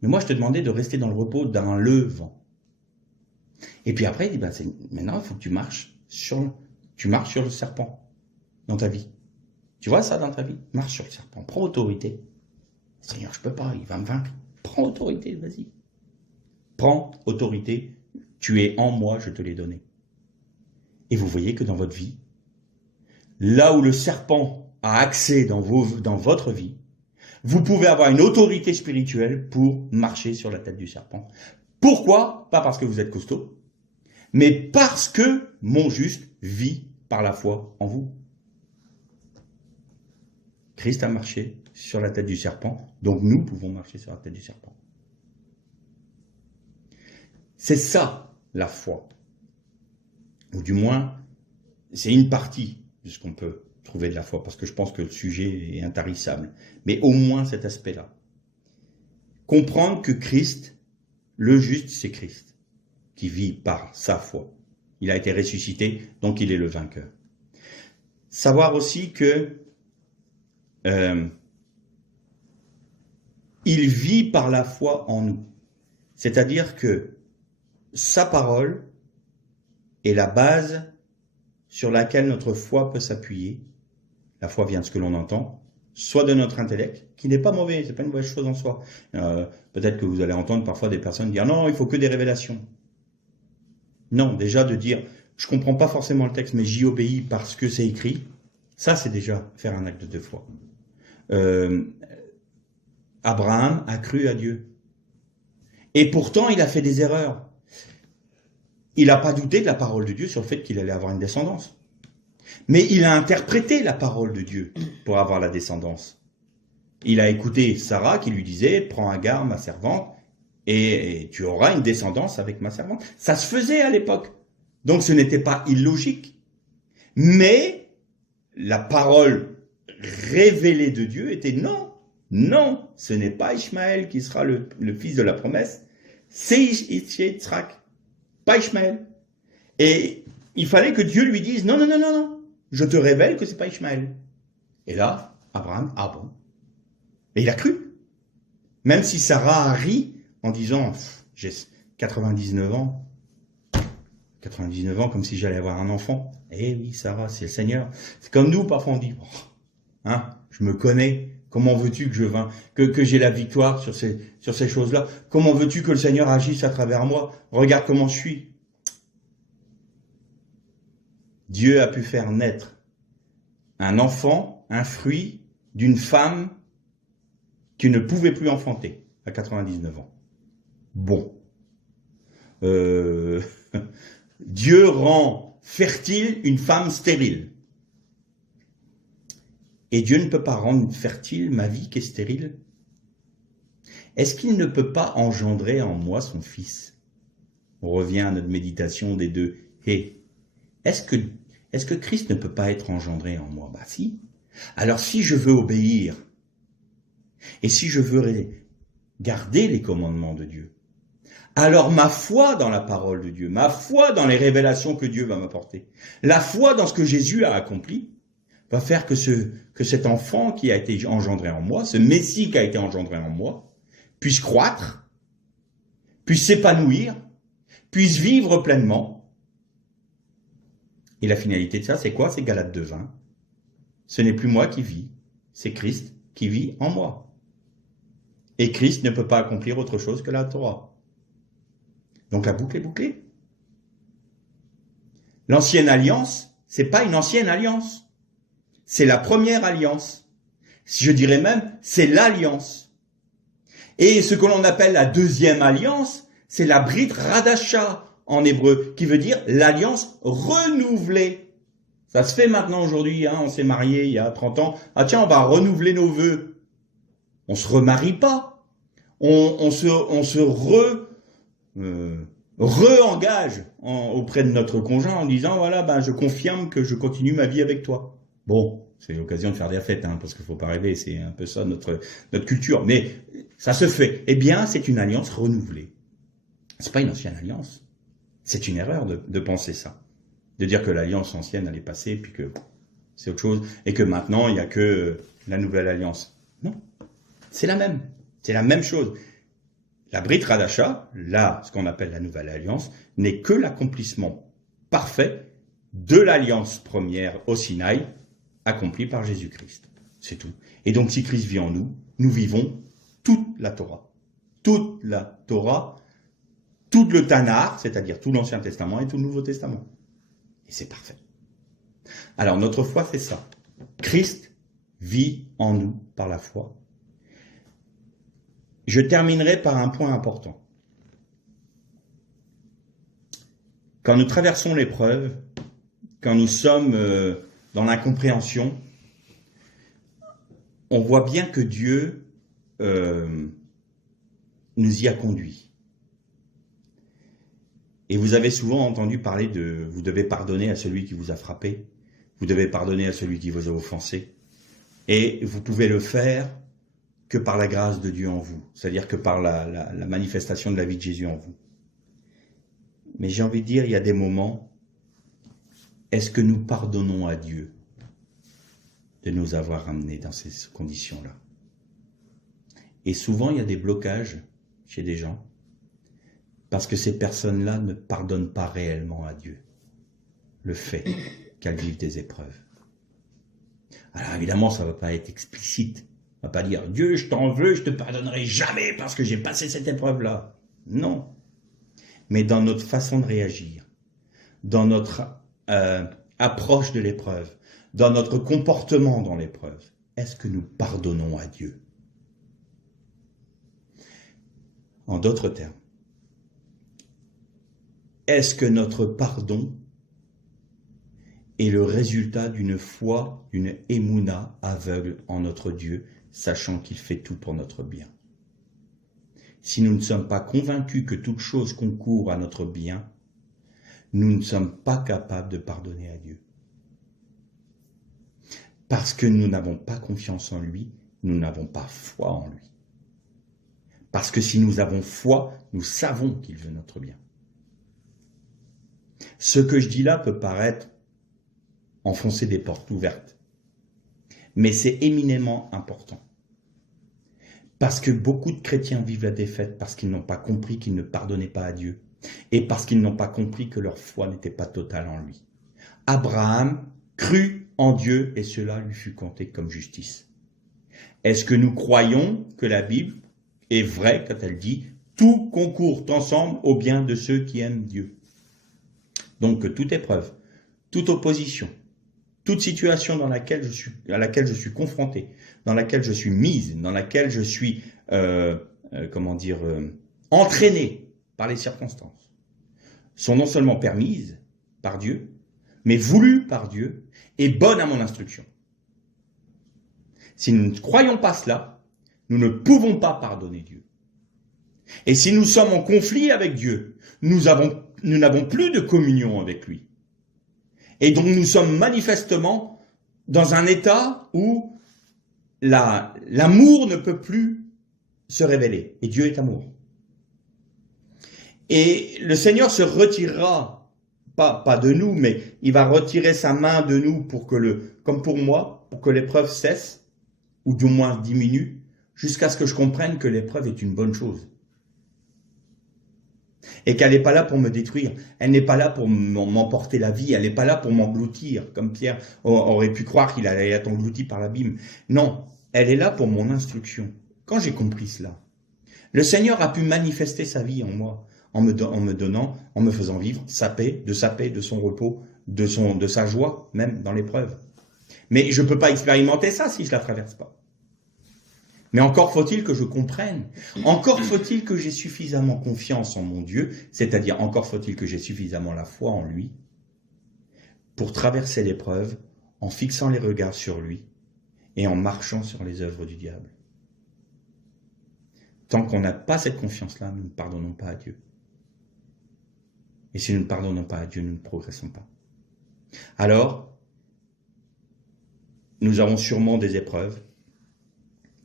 Mais moi je te demandais de rester dans le repos, dans le vent. Et puis après, il dit, bah, maintenant il faut que tu marches sur le serpent dans ta vie. Tu vois ça dans ta vie? Marche sur le serpent, prends autorité. Seigneur, je peux pas, il va me vaincre. Prends autorité, vas-y. Prends autorité, tu es en moi, je te l'ai donné. Et vous voyez que dans votre vie, là où le serpent a accès dans votre vie, vous pouvez avoir une autorité spirituelle pour marcher sur la tête du serpent. Pourquoi? Pas parce que vous êtes costaud, mais parce que mon juste vit par la foi en vous. Christ a marché sur la tête du serpent, donc nous pouvons marcher sur la tête du serpent. C'est ça, la foi. Ou du moins, c'est une partie de ce qu'on peut trouver de la foi, parce que je pense que le sujet est intarissable. Mais au moins cet aspect-là. Comprendre que Christ, le juste, c'est Christ, qui vit par sa foi. Il a été ressuscité, donc il est le vainqueur. savoir aussi que il vit par la foi en nous. C'est-à-dire que sa parole est la base sur laquelle notre foi peut s'appuyer. La foi vient de ce que l'on entend, soit de notre intellect, qui n'est pas mauvais, c'est pas une mauvaise chose en soi. Peut-être que vous allez entendre parfois des personnes dire non, il faut que des révélations. Non, déjà de dire je comprends pas forcément le texte, mais j'y obéis parce que c'est écrit, ça c'est déjà faire un acte de foi. Abraham a cru à Dieu. Et pourtant, il a fait des erreurs. Il n'a pas douté de la parole de Dieu sur le fait qu'il allait avoir une descendance. Mais il a interprété la parole de Dieu pour avoir la descendance. Il a écouté Sarah qui lui disait « Prends Agar, ma servante, et tu auras une descendance avec ma servante. » Ça se faisait à l'époque. Donc ce n'était pas illogique. Mais la parole révélée de Dieu était non. Non, ce n'est pas Ishmaël qui sera le fils de la promesse, c'est Yitzhak, pas Ishmaël. Et il fallait que Dieu lui dise, non, non, non, non, non, je te révèle que c'est pas Ishmaël. Et là, Abraham, ah bon. Et il a cru. Même si Sarah a ri en disant, j'ai 99 ans, 99 ans comme si j'allais avoir un enfant. Eh oui, Sarah, c'est le Seigneur. C'est comme nous, parfois on dit, oh, hein, je me connais. Comment veux-tu que j'ai la victoire sur ces choses-là? Comment veux-tu que le Seigneur agisse à travers moi? Regarde comment je suis. Dieu a pu faire naître un enfant, un fruit d'une femme qui ne pouvait plus enfanter à 99 ans. Bon. Dieu rend fertile une femme stérile. Et Dieu ne peut pas rendre fertile ma vie qui est stérile. Est-ce qu'il ne peut pas engendrer en moi son fils? On revient à notre méditation des deux. Et est-ce que Christ ne peut pas être engendré en moi? Bah si. Alors si je veux obéir, et si je veux garder les commandements de Dieu, alors ma foi dans la parole de Dieu, ma foi dans les révélations que Dieu va m'apporter, la foi dans ce que Jésus a accompli, va faire que cet enfant qui a été engendré en moi, ce Messie qui a été engendré en moi, puisse croître, puisse s'épanouir, puisse vivre pleinement. Et la finalité de ça, c'est quoi? C'est Galates 2:20. Ce n'est plus moi qui vis, c'est Christ qui vit en moi. Et Christ ne peut pas accomplir autre chose que la Torah. Donc la boucle est bouclée. L'ancienne alliance, c'est pas une ancienne alliance. C'est la première alliance. Je dirais même, c'est l'alliance. Et ce que l'on appelle la deuxième alliance, c'est la Brit Radasha en hébreu, qui veut dire l'alliance renouvelée. Ça se fait maintenant aujourd'hui, hein, on s'est marié il y a 30 ans. Ah tiens, on va renouveler nos vœux. On se remarie pas. On se re-engage auprès de notre conjoint en disant, voilà, ben, je confirme que je continue ma vie avec toi. Bon, c'est l'occasion de faire des fêtes, hein, parce qu'il ne faut pas rêver, c'est un peu ça notre culture. Mais ça se fait. Eh bien, c'est une alliance renouvelée. C'est pas une ancienne alliance. C'est une erreur de penser ça. De dire que l'alliance ancienne, elle est passée, puis que c'est autre chose, et que maintenant, il n'y a que la nouvelle alliance. Non, c'est la même. C'est la même chose. La Brit Radasha, là, ce qu'on appelle la nouvelle alliance, n'est que l'accomplissement parfait de l'alliance première au Sinaï, accompli par Jésus-Christ. C'est tout. Et donc, si Christ vit en nous, nous vivons toute la Torah. Toute la Torah, tout le Tanakh, c'est-à-dire tout l'Ancien Testament et tout le Nouveau Testament. Et c'est parfait. Alors, notre foi, c'est ça. Christ vit en nous par la foi. Je terminerai par un point important. Quand nous traversons l'épreuve, quand nous sommes dans l'incompréhension, on voit bien que Dieu nous y a conduits. Et vous avez souvent entendu parler de « vous devez pardonner à celui qui vous a frappé, vous devez pardonner à celui qui vous a offensé ». Et vous pouvez le faire que par la grâce de Dieu en vous, c'est-à-dire que par la manifestation de la vie de Jésus en vous. Mais j'ai envie de dire, il y a des moments, est-ce que nous pardonnons à Dieu de nous avoir amenés dans ces conditions-là. Et souvent, il y a des blocages chez des gens parce que ces personnes-là ne pardonnent pas réellement à Dieu le fait qu'elles vivent des épreuves. Alors évidemment, ça ne va pas être explicite. On ne va pas dire « Dieu, je t'en veux, je te pardonnerai jamais parce que j'ai passé cette épreuve-là ». Non. Mais dans notre façon de réagir, dans notre approche de l'épreuve, dans notre comportement dans l'épreuve, est-ce que nous pardonnons à Dieu? En d'autres termes, est-ce que notre pardon est le résultat d'une foi, d'une émouna aveugle en notre Dieu, sachant qu'il fait tout pour notre bien? Si nous ne sommes pas convaincus que toute chose concourt à notre bien, nous ne sommes pas capables de pardonner à Dieu. Parce que nous n'avons pas confiance en lui, nous n'avons pas foi en lui. Parce que si nous avons foi, nous savons qu'il veut notre bien. Ce que je dis là peut paraître enfoncer des portes ouvertes, mais c'est éminemment important. Parce que beaucoup de chrétiens vivent la défaite parce qu'ils n'ont pas compris qu'ils ne pardonnaient pas à Dieu et parce qu'ils n'ont pas compris que leur foi n'était pas totale en lui. Abraham crut en Dieu et cela lui fut compté comme justice. Est-ce que nous croyons que la Bible est vraie quand elle dit « Tout concourt ensemble au bien de ceux qui aiment Dieu ». Donc que toute épreuve, toute opposition, toute situation à laquelle je suis confronté, dans laquelle je suis mise, dans laquelle je suis entraîné par les circonstances, sont non seulement permises par Dieu, mais voulues par Dieu et bonnes à mon instruction. Si nous ne croyons pas cela, nous ne pouvons pas pardonner Dieu. Et si nous sommes en conflit avec Dieu, nous n'avons plus de communion avec lui. Et donc nous sommes manifestement dans un état où l'amour ne peut plus se révéler. Et Dieu est amour. Et le Seigneur se retirera, pas de nous, mais il va retirer sa main de nous pour que comme pour moi, pour que l'épreuve cesse, ou du moins diminue, jusqu'à ce que je comprenne que l'épreuve est une bonne chose. Et qu'elle n'est pas là pour me détruire, elle n'est pas là pour m'emporter la vie, elle n'est pas là pour m'engloutir, comme Pierre aurait pu croire qu'il allait être englouti par l'abîme. Non, elle est là pour mon instruction. Quand j'ai compris cela, le Seigneur a pu manifester sa vie en moi, en me faisant vivre sa paix, de son repos, de sa joie, même dans l'épreuve. Mais je ne peux pas expérimenter ça si je ne la traverse pas. Mais encore faut-il que je comprenne, encore faut-il que j'aie suffisamment confiance en mon Dieu, c'est-à-dire encore faut-il que j'aie suffisamment la foi en lui, pour traverser l'épreuve en fixant les regards sur lui et en marchant sur les œuvres du diable. Tant qu'on n'a pas cette confiance-là, nous ne pardonnons pas à Dieu. Et si nous ne pardonnons pas à Dieu, nous ne progressons pas. Alors, nous avons sûrement des épreuves,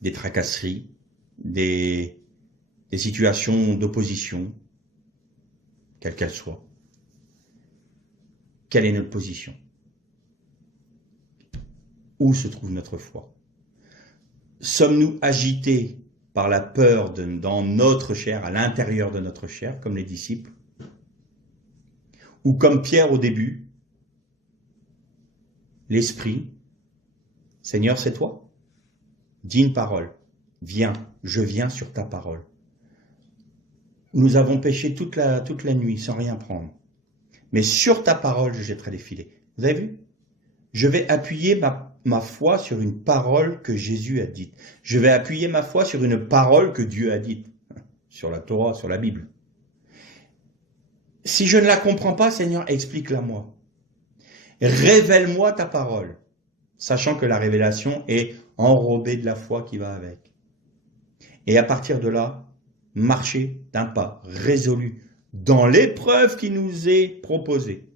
des tracasseries, des situations d'opposition, quelles qu'elles soient. Quelle est notre position? Où se trouve notre foi? Sommes-nous agités par la peur dans notre chair, à l'intérieur de notre chair, comme les disciples? Ou comme Pierre au début, l'esprit, Seigneur, c'est toi? Dis une parole. Viens, je viens sur ta parole. Nous avons péché toute la nuit sans rien prendre. Mais sur ta parole, je jetterai les filets. Vous avez vu? Je vais appuyer ma foi sur une parole que Jésus a dite. Je vais appuyer ma foi sur une parole que Dieu a dite. Sur la Torah, sur la Bible. Si je ne la comprends pas, Seigneur, explique-la moi. Révèle-moi ta parole. Sachant que la révélation est enrobée de la foi qui va avec. Et à partir de là, marcher d'un pas résolu dans l'épreuve qui nous est proposée.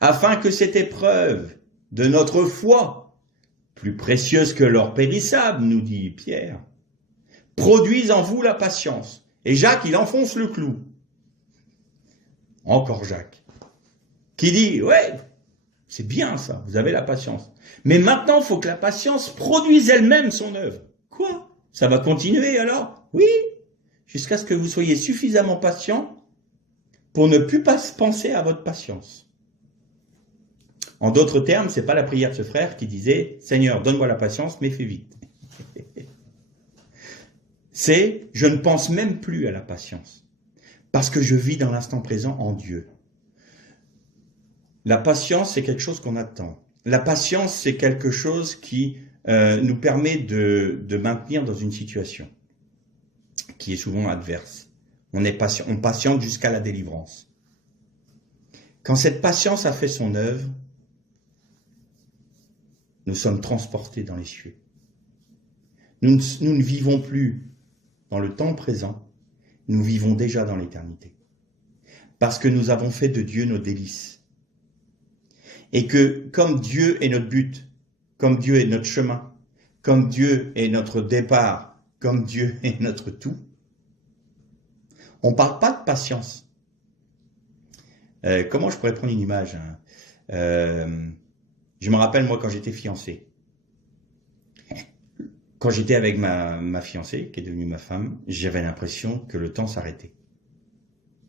Afin que cette épreuve de notre foi, plus précieuse que l'or périssable, nous dit Pierre, produise en vous la patience. Et Jacques, il enfonce le clou. Encore Jacques, qui dit, ouais, c'est bien ça, vous avez la patience. Mais maintenant, il faut que la patience produise elle-même son œuvre. Quoi? Ça va continuer alors? Oui, jusqu'à ce que vous soyez suffisamment patient pour ne plus penser à votre patience. En d'autres termes, c'est pas la prière de ce frère qui disait « Seigneur, donne-moi la patience, mais fais vite ». C'est « Je ne pense même plus à la patience, parce que je vis dans l'instant présent en Dieu ». La patience, c'est quelque chose qu'on attend. La patience, c'est quelque chose qui nous permet de maintenir dans une situation qui est souvent adverse. On patiente jusqu'à la délivrance. Quand cette patience a fait son œuvre, nous sommes transportés dans les cieux. Nous ne vivons plus dans le temps présent, nous vivons déjà dans l'éternité. Parce que nous avons fait de Dieu nos délices. Et que comme Dieu est notre but, comme Dieu est notre chemin, comme Dieu est notre départ, comme Dieu est notre tout, on ne parle pas de patience. Comment je pourrais prendre une image, hein? Je me rappelle, moi, quand j'étais fiancé. Quand j'étais avec ma fiancée, qui est devenue ma femme, j'avais l'impression que le temps s'arrêtait.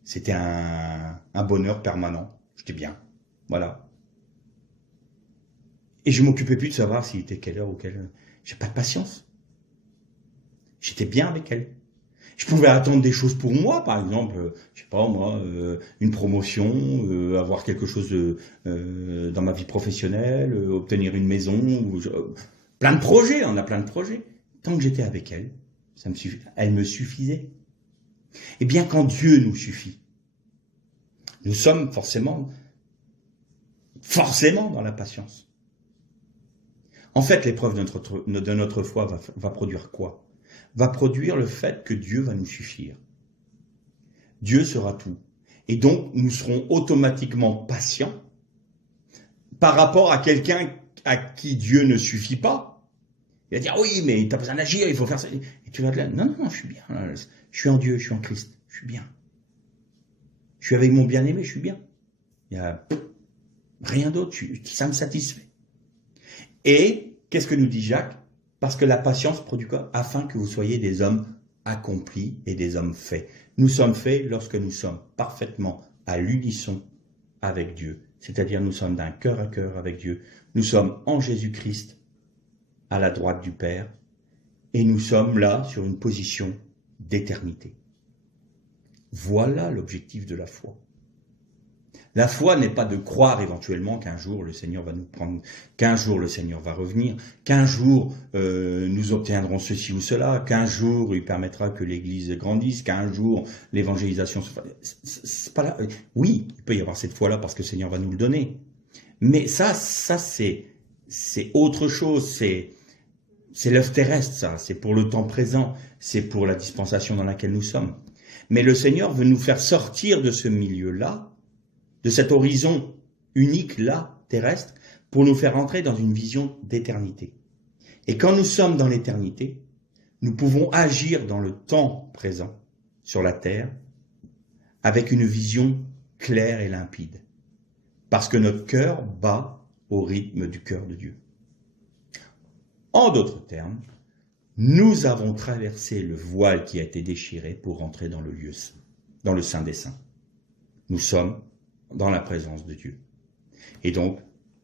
C'était un bonheur permanent. J'étais bien. Voilà. Et je m'occupais plus de savoir s'il était quelle heure ou quelle heure. J'ai pas de patience. J'étais bien avec elle. Je pouvais attendre des choses pour moi, par exemple, je sais pas moi, une promotion, avoir quelque chose dans ma vie professionnelle, obtenir une maison, plein de projets, on a plein de projets. Tant que j'étais avec elle, elle me suffisait. Et bien quand Dieu nous suffit, nous sommes forcément dans la patience. En fait, l'épreuve de notre foi va produire quoi? Va produire le fait que Dieu va nous suffire. Dieu sera tout. Et donc, nous serons automatiquement patients par rapport à quelqu'un à qui Dieu ne suffit pas. Il va dire, oui, mais tu as besoin d'agir, il faut faire ça. Et tu vas te dire, non, je suis bien. Je suis en Dieu, je suis en Christ, je suis bien. Je suis avec mon bien-aimé, je suis bien. Il n'y a rien d'autre, ça me satisfait. Et, qu'est-ce que nous dit Jacques? Parce que la patience produit quoi? Afin que vous soyez des hommes accomplis et des hommes faits. Nous sommes faits lorsque nous sommes parfaitement à l'unisson avec Dieu. C'est-à-dire nous sommes d'un cœur à cœur avec Dieu. Nous sommes en Jésus-Christ, à la droite du Père, et nous sommes là sur une position d'éternité. Voilà l'objectif de la foi. La foi n'est pas de croire éventuellement qu'un jour le Seigneur va nous prendre, qu'un jour le Seigneur va revenir, qu'un jour nous obtiendrons ceci ou cela, qu'un jour il permettra que l'Église grandisse, qu'un jour l'évangélisation se fasse. C'est pas là. Oui, il peut y avoir cette foi-là parce que le Seigneur va nous le donner. Mais ça c'est autre chose, c'est l'œuvre terrestre, ça, c'est pour le temps présent, c'est pour la dispensation dans laquelle nous sommes. Mais le Seigneur veut nous faire sortir de ce milieu-là, de cet horizon unique là, terrestre, pour nous faire entrer dans une vision d'éternité. Et quand nous sommes dans l'éternité, nous pouvons agir dans le temps présent, sur la terre, avec une vision claire et limpide. Parce que notre cœur bat au rythme du cœur de Dieu. En d'autres termes, nous avons traversé le voile qui a été déchiré pour rentrer dans le lieu saint, dans le Saint des Saints. Nous sommes dans la présence de Dieu. Et donc,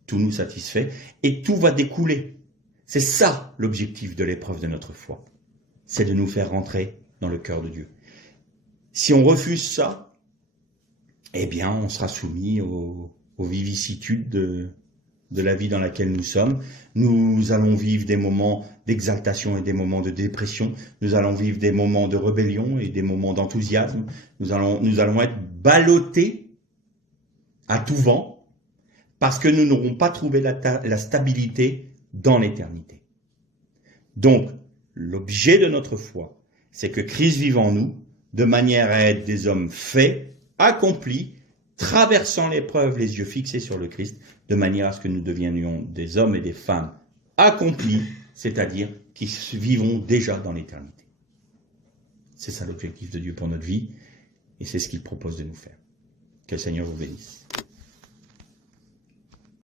tout nous satisfait et tout va découler. C'est ça l'objectif de l'épreuve de notre foi. C'est de nous faire rentrer dans le cœur de Dieu. Si on refuse ça, eh bien, on sera soumis aux vicissitudes de la vie dans laquelle nous sommes. Nous allons vivre des moments d'exaltation et des moments de dépression. Nous allons vivre des moments de rébellion et des moments d'enthousiasme. Nous allons être ballottés à tout vent, parce que nous n'aurons pas trouvé la stabilité dans l'éternité. Donc, l'objet de notre foi, c'est que Christ vive en nous, de manière à être des hommes faits, accomplis, traversant l'épreuve, les yeux fixés sur le Christ, de manière à ce que nous devenions des hommes et des femmes accomplis, c'est-à-dire qui vivons déjà dans l'éternité. C'est ça l'objectif de Dieu pour notre vie, et c'est ce qu'il propose de nous faire. Que le Seigneur vous bénisse.